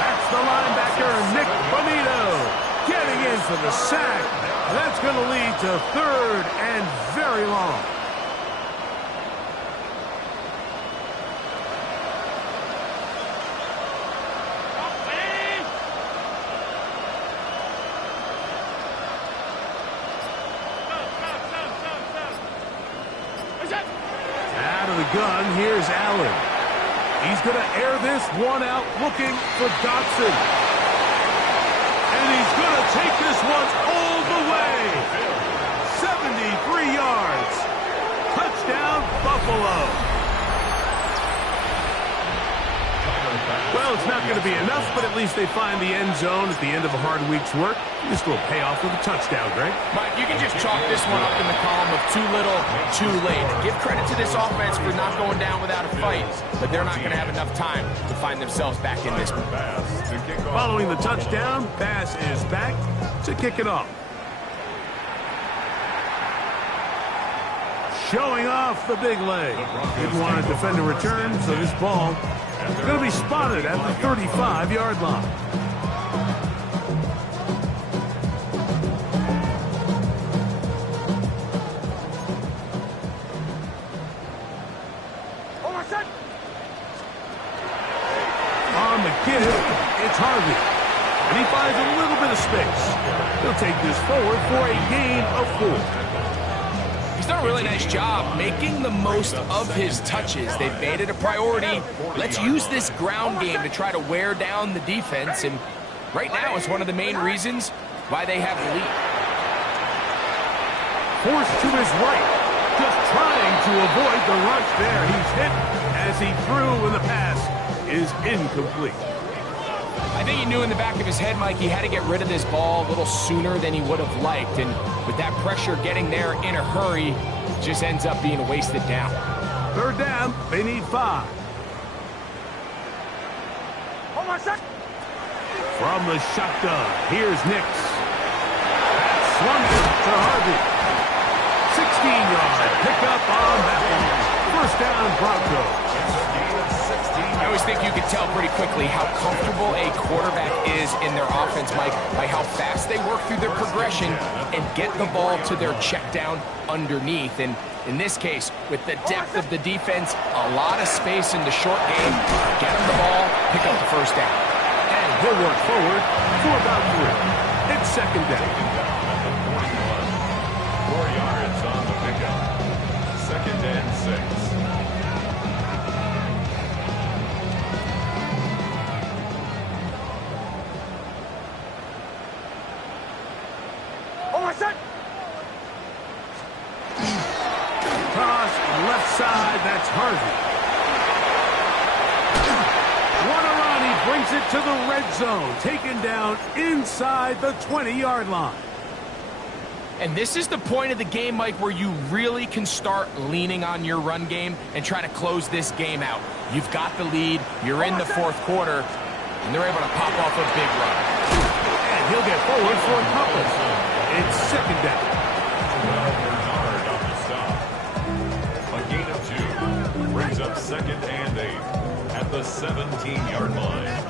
That's the linebacker, Nick Bonito, getting in for the sack. That's going to lead to third and very long. Out of the gun, here's Allen. He's going to air this one out, looking for Dotson. And he's going to take this one all the way. 73 yards. Touchdown, Buffalo. Well, it's not going to be enough, but at least they find the end zone at the end of a hard week's work. This will pay off with a touchdown, Greg. Mike, you can just chalk this one up in the column of too little, too late. Give credit to this offense for not going down without a fight, but they're not going to have enough time to find themselves back in this one. Following the touchdown, Bass is back to kick it off. Showing off the big leg. Didn't want to defend a return, so this ball is going to be spotted at the 35-yard line. On the give, it's Harvey. And he finds a little bit of space. He'll take this forward for a gain of 4. He's done a really nice job making the most of his touches. They've made it a priority. Let's use this ground game to try to wear down the defense, and right now it's one of the main reasons why they have the lead. Forced to his right, just trying to avoid the rush there. He's hit as he threw, and the pass is incomplete. I think he knew in the back of his head, Mike, he had to get rid of this ball a little sooner than he would have liked. And with that pressure getting there in a hurry, just ends up being a wasted down. Third down, they need 5. From the shotgun, here's Nix. Swung to Harvey. 16-yard pickup on that one. First down, Broncos. I always think you can tell pretty quickly how comfortable a quarterback is in their offense, Mike, by how fast they work through their progression and get the ball to their check down underneath. And in this case, with the depth of the defense, a lot of space in the short game, get them the ball, pick up the first down. And he'll work forward for about 3. It's second down. 4 yards on the pickup. Second and 6. Cross left side, that's Harvey. Wanarani brings it to the red zone, taken down inside the 20-yard line. And this is the point of the game, Mike, where you really can start leaning on your run game and try to close this game out. You've got the lead, you're in the fourth quarter, and they're able to pop off a big run. And he'll get forward for a couple. It's second down. A gain of 2 brings up second and 8 at the 17-yard line.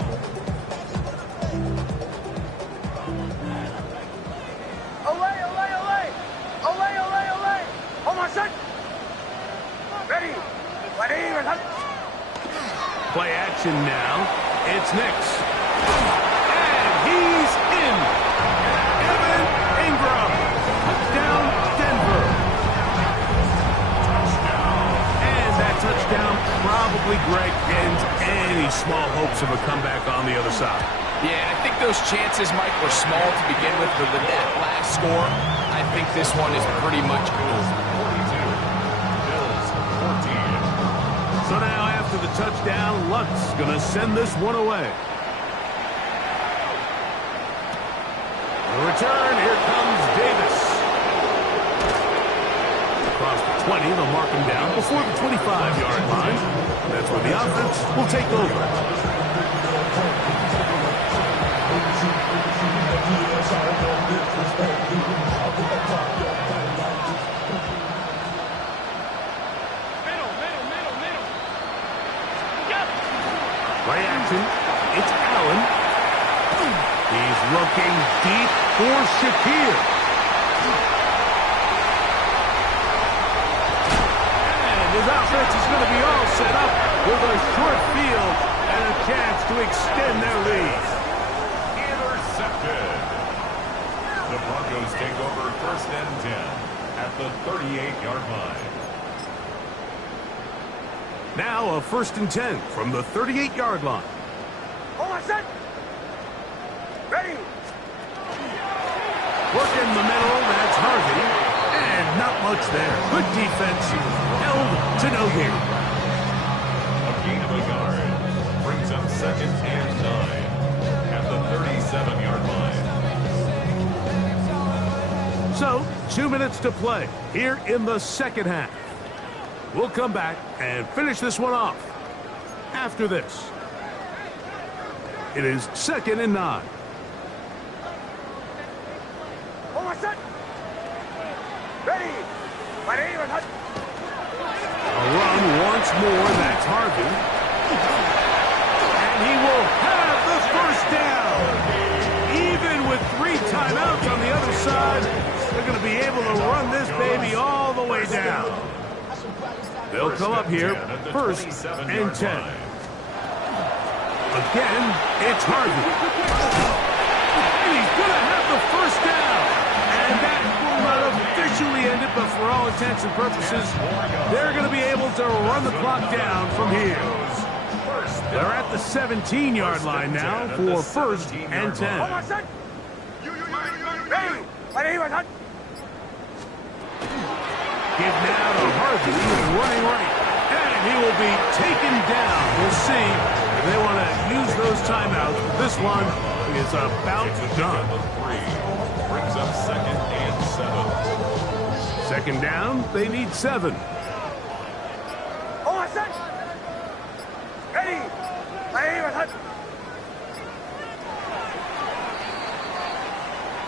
Play action now. It's Nix. And he probably, Greg, ends any small hopes of a comeback on the other side. Yeah, I think those chances, Mike, were small to begin with, but with that last score, I think this one is pretty much over. 42. Bills 14. So now after the touchdown, Lutz going to send this one away. The return, here comes Davis. Across the 20, they'll mark him down before the 25-yard line. That's where the offense will take over. Play action. It's Allen. He's looking deep for Shakir. And his offense is going to be all set up with a short field and a chance to extend their lead. Intercepted. The Broncos take over 1st and 10 at the 38-yard line. Now a 1st and 10 from the 38-yard line. Hold on, set. Ready. Work in the middle, that's Harvey. And not much there. Good defense. Held to no gain. A gain of a yard brings up 2nd and 9 at the 37-yard line. So, 2 minutes to play here in the second half. We'll come back and finish this one off after this. It is 2nd and 9. Hold on, set. Ready. My name is Hudson. A run once more, that's Harvey. And he will have the first down. Even with 3 timeouts on the other side, they're going to be able to run this baby all the way down. They'll come up here, 1st and 10. Again, it's Harvey. And he's going to have the first down. And that will not officially end it, but for all intents and purposes, they're going to be able to run the clock down from here. They're at the 17-yard line now for 1st and 10. Hold on, set. Ready. My name is Hudson. Give now to Harvey, running right, and he will be taken down. We'll see if they want to use those timeouts. This one is about done. Brings up 2nd and 7. 2nd down, they need 7. Hold on, set. Ready. My name is Hudson.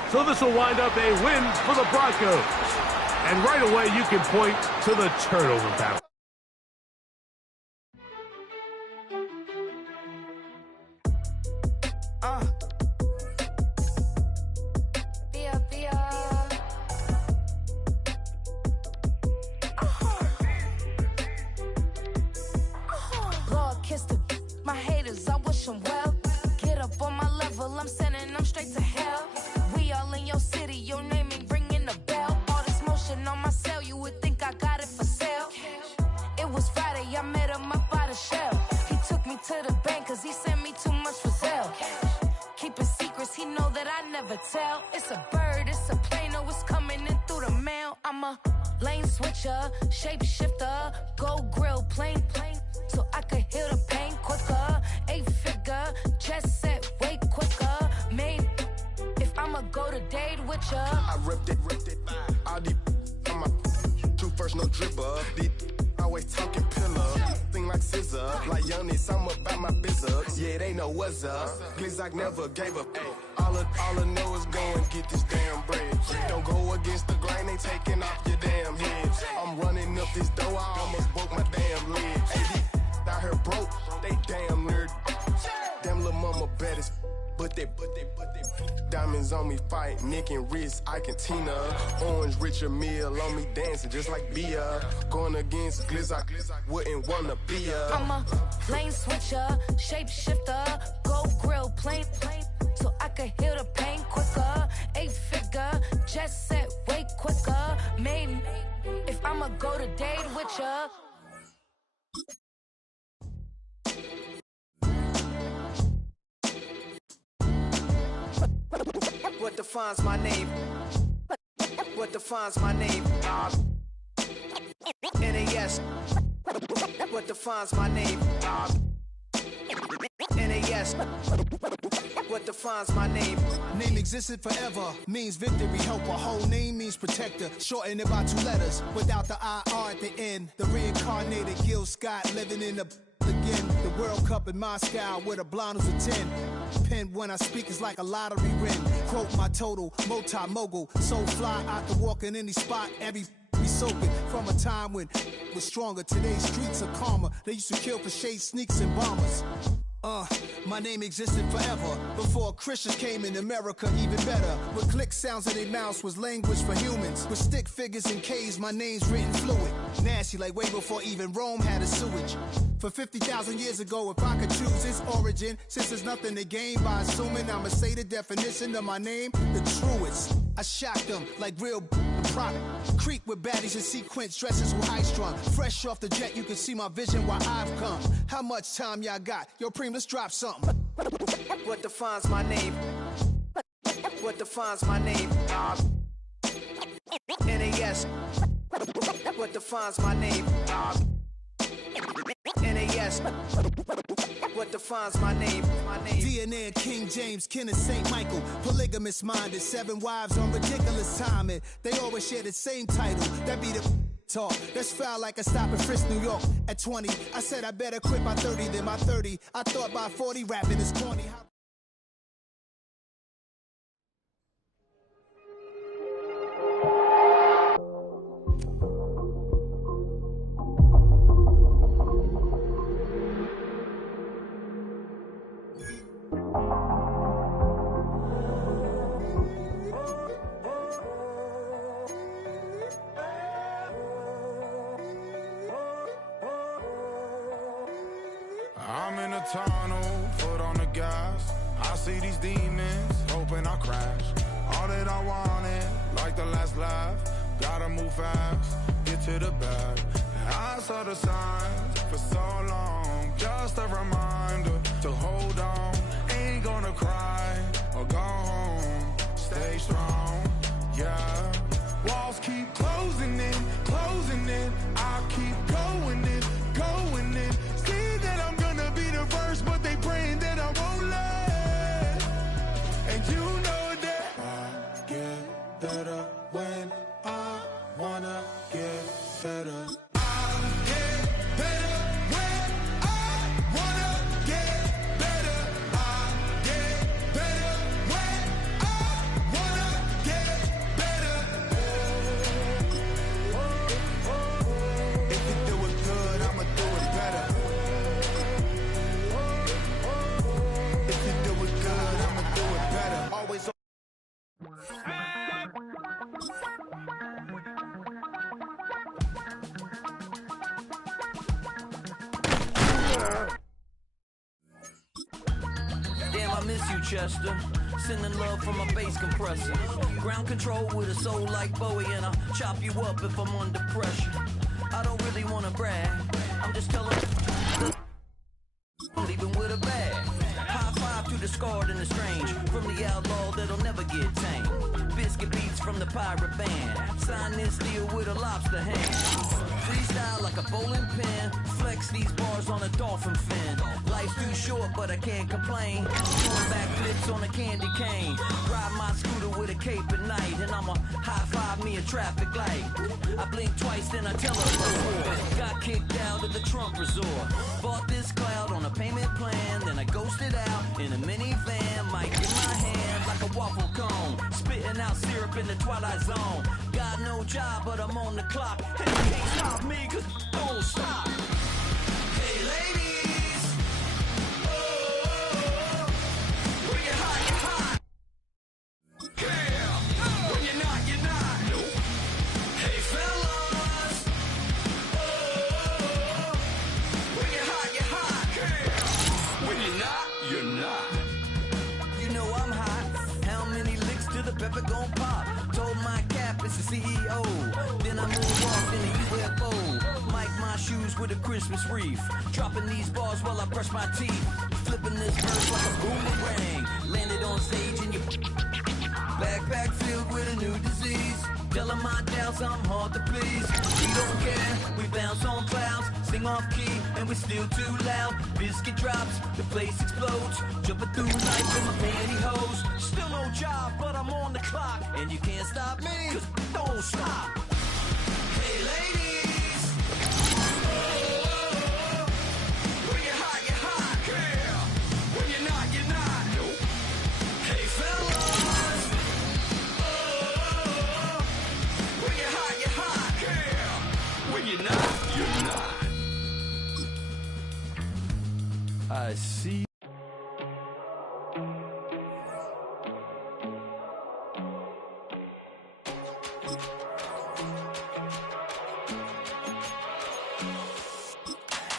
So this will wind up a win for the Broncos. And right away, you can point to the turnover battle. Lord, kiss my haters, I wish them well. Get up on my level, I'm sending them straight to hell. We all in your city, your name ain't ringing the bell. On my cell, you would think I got it for sale. It was Friday, I met him up by the shell. He took me to the bank cause he sent me too much for sale. Keeping secrets, he know that I never tell. It's a bird, it's a plane, oh, it's coming in through the mail. I'm a lane switcher, shapeshifter, go grill, plane, so I could heal the pain quicker. 8-figure, just set way quicker. Made if I'ma go to date with ya. I ripped it, all these on my 2 first, no dribble. These always talking pillar, thing like scissor. Like Giannis, I'm about my business. Yeah, they know what's up. Glizak never gave up. All I know is go and get this damn bread. Don't go against the grain, they taking off your damn heads. I'm running up this door, I almost broke my damn leg. Hey, out here broke, they damn nerd. Damn little mama bad as but they diamonds on me fight, Nick and wrist, Ike and Tina. Orange Richard Mill on me dancing just like Bia. Going against Glizak, wouldn't wanna be a. I'm a lane switcher, shapeshifter, go grill, plane, so I could heal the pain quicker. 8-figure, just set way quicker. Made if I'ma go to date with ya. What defines my name? What defines my name? NAS. What defines my name? NAS. What defines my name? Name existed forever, means victory, helper. Whole name means protector, shortened it by 2 letters. Without the IR at the end, the reincarnated Gil Scott living in the again. The World Cup in Moscow with a blind who's a 10. Pen when I speak is like a lottery win. Quote my total, multi-mogul, so fly I can walk in any spot, every be soaking from a time when was stronger. Today's streets are calmer. They used to kill for shade sneaks and bombers. My name existed forever before Christians came in America, even better. With click sounds in their mouths was language for humans. With stick figures and K's, my name's written fluid. Nasty like way before even Rome had a sewage. For 50,000 years ago, if I could choose its origin, since there's nothing to gain by assuming I'ma say the definition of my name, the truest. I shocked them like real product. Creep with baddies and sequence dresses with high strung. Fresh off the jet, you can see my vision where I've come. How much time y'all got? Yo, Preem, let's drop something. What defines my name? What defines my name? NAS. What defines my name? NAS. What defines my name? DNA of King James, kin of St. Michael. Polygamous minded, 7 wives on ridiculous timing. They always share the same title. That be the talk. That's foul like a stop in Frisk, New York. At 20, I said I better quit by 30 than by 30. I thought by 40 rapping is corny. I'm in a tunnel, foot on the gas. I see these demons, hoping I crash. All that I wanted, like the last laugh. Gotta move fast, get to the bag. I saw the signs for so long. Just a reminder to hold on. Ain't gonna cry or go home. Stay strong, yeah. Walls keep closing in, closing in. I keep going in, going in. See that I'm gonna be the first, but they praying that I won't let. And you know that I get better when I wanna get better. Damn, I miss you, Chester. Sending love from a bass compressor. Ground control with a soul like Bowie, and I'll chop you up if I'm under pressure. I don't really want to brag. I'm just telling leaving with a bag. High five to the scarred and the strange. From the outlaw that'll never get tamed. Biscuit beats from the pirate band. Sign this deal with a lobster hand. Freestyle like a bowling pin. Flex these bars on a dolphin fin. Life's too short, but I can't complain. Doing backflips on a candy cane. Ride my scooter with a cape at night. And I'ma high five me a traffic light. I blink twice, then I tell her. Got kicked out of the Trump resort. Bought this cloud on a payment plan. Then I ghosted out in a minivan. Mic in my hand like a waffle cone. Spitting out syrup in the twilight zone. Got no job, but I'm on the clock. And you can't stop me, cause don't stop. Hey ladies, oh, when you're hot, you're hot. Yeah, when you're not, you're not. Nope. Hey fellas, oh, when you're hot, you're hot. Yeah, when you're not, you're not. You know I'm hot. How many licks till the pepper gon' pop? Told my cap it's the CEO. Then I move off in the UFO. Mic my shoes with a Christmas wreath. Dropping these bars while I brush my teeth. Flipping this verse like a boomerang. Landed on stage and you Backpack filled with a new disease. Tell them my doubts, I'm hard to please. We don't care, we bounce on clouds. Sing off key, and we're still too loud. Biscuit drops, the place explodes. Jumping through life in my pantyhose. Still no job, but I'm on the clock. And you can't stop me, 'cause don't stop. Hey ladies, when you're hot, you're hot. Yeah. When you're not, you're not. Nope. Hey fellas, when you're hot, you're hot. Yeah. When you're not, you're not. I see.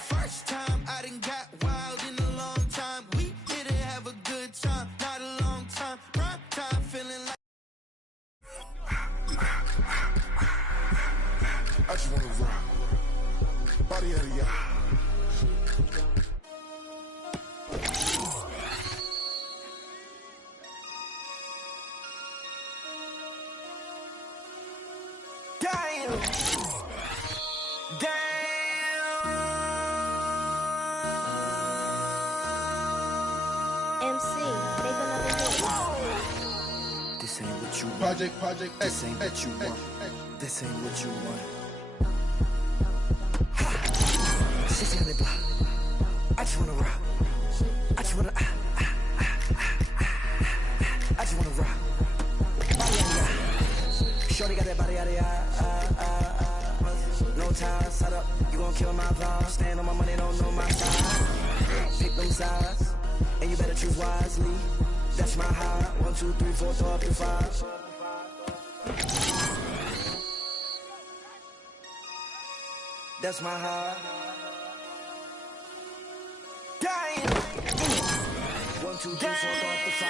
First time I done got wild in a long time. We didn't have a good time, not a long time. Prime time feeling like I just wanna rock. Body out of y'all. damn. MC, make another hit. This ain't what you want. Project This ain't what you want. This ain't what you want. She's on the block. I just wanna rock. I just wanna. I just wanna rock. Body out of ya. Shorty got that body out of ya. No time, set up. You gon' kill my vibe. Stand on my money, don't know my side. Pick them sides, and you better choose wisely. That's my high. 1, 2, 3, 4, throw up your 5. That's my high. Damn. 1, 2, 3, 4, throw up the 5.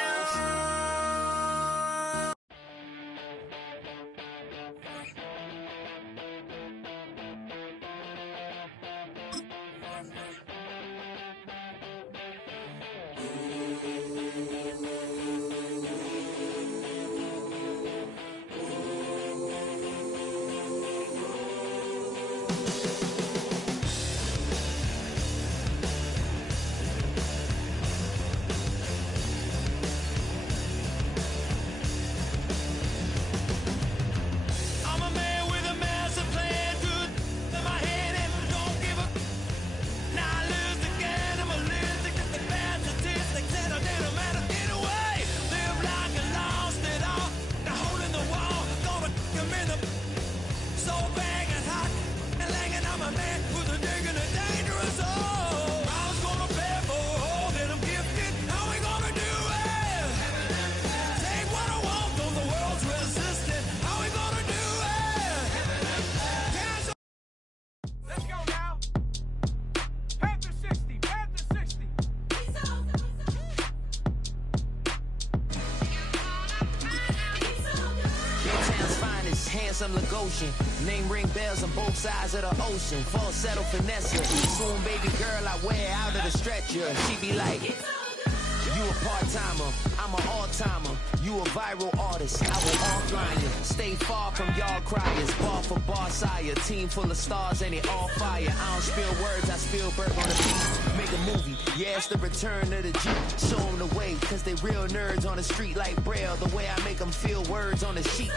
Handsome Lagosian, name ring bells on both sides of the ocean. Falsetto finesse, soon baby girl I wear out of the stretcher. She be like, you a part-timer, I'm an all-timer. You a viral artist, I will offline you. Stay far from y'all criers, bar for bar sire. Team full of stars and it all fire. I don't spill words, I spill Berg on the beat. Make a movie, yeah, it's the return of the G. Show them the way, cause they real nerds on the street like Braille. The way I make them feel words on the sheet.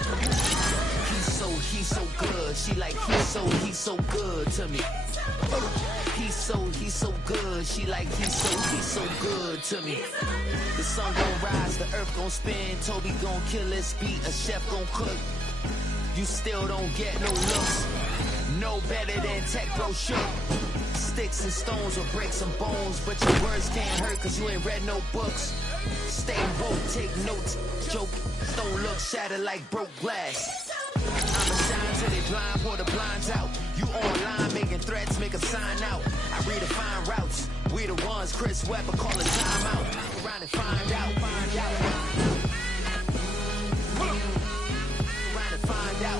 He's so good. She like, he's so good to me. He's so good. She like, he's so good to me. The sun gon' rise, the earth gon' spin. Toby gon' kill this beat, a chef gon' cook. You still don't get no looks. No better than Tech Bro shook. Sticks and stones will break some bones, but your words can't hurt cause you ain't read no books. Stay woke, take notes. Joke, don't look shattered like broke glass. I'ma shine till they blind, pour the blinds out. You online making threats, make a sign out. I redefine routes. We the ones Chris Webber call a timeout. Around and find out. Around and find out.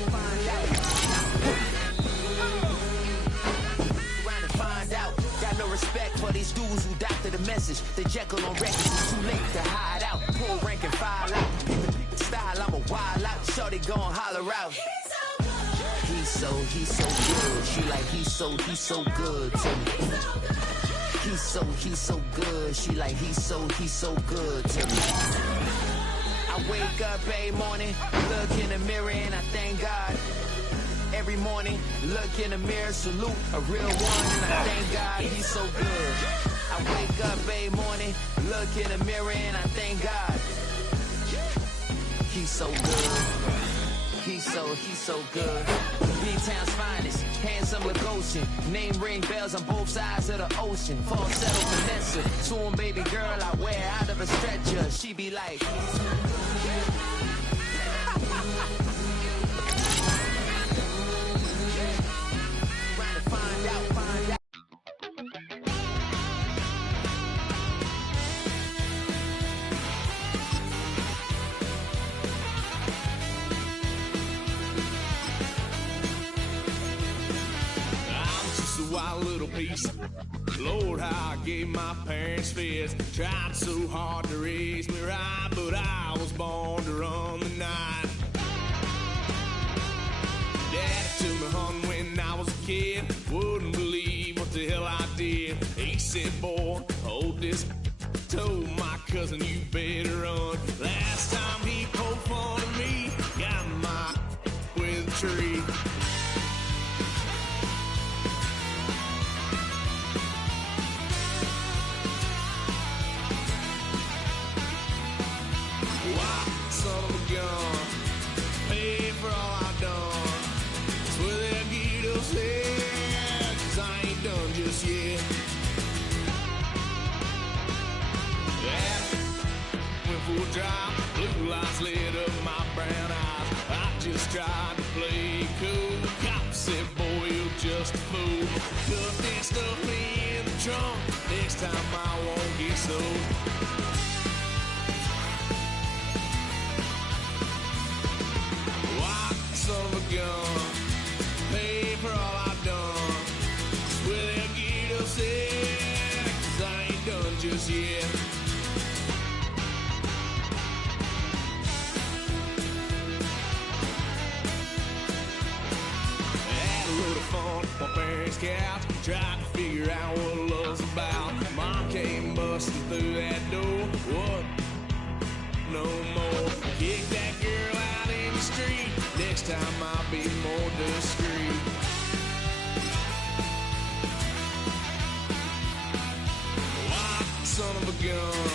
Around and find out. Got no respect for these dudes who doctor the message. They Jekyll on records, it's too late to hide out. Pull rank and file out. style, I'm a wild out. Shorty gon' holler out. He's so good. She like he's so good to me. He's so good. She like he's so good to me. I wake up every morning, look in the mirror and I thank God. Every morning, look in the mirror, salute a real one, and I thank God he's so good. I wake up every morning, look in the mirror and I thank God. He's so good. He's so good. B-Town's finest, handsome Lagosian. Name ring bells on both sides of the ocean. Falsetto Vanessa, soon baby girl I wear out of a stretcher. She be like, find out. Wild little piece. Lord, how I gave my parents fist. Tried so hard to raise me right, but I was born to run the night. Daddy took me hunting when I was a kid. Wouldn't believe what the hell I did. He said, boy, hold this. Told my cousin, you better run. Last time he poked fun of me, got my with a tree. Son of a gun, pay for all I've done. Swear they'll get us here, 'cause I ain't done just yet. Yeah, went for a drive, blue lights lit up my brown eyes. I just tried to play cool. Cop said, boy, you're just a fool. Duck that stuff me in the trunk. Next time I won't get so. Son of a gun, pay for all I've done. Swear they'll get us in, 'cause I ain't done just yet. Had a load of fun on my parents' couch, tried to figure out what love's about. Mom came busting through that door. What? No more. Kick that girl out in the street. Next time I'll be more discreet. Why, son of a gun,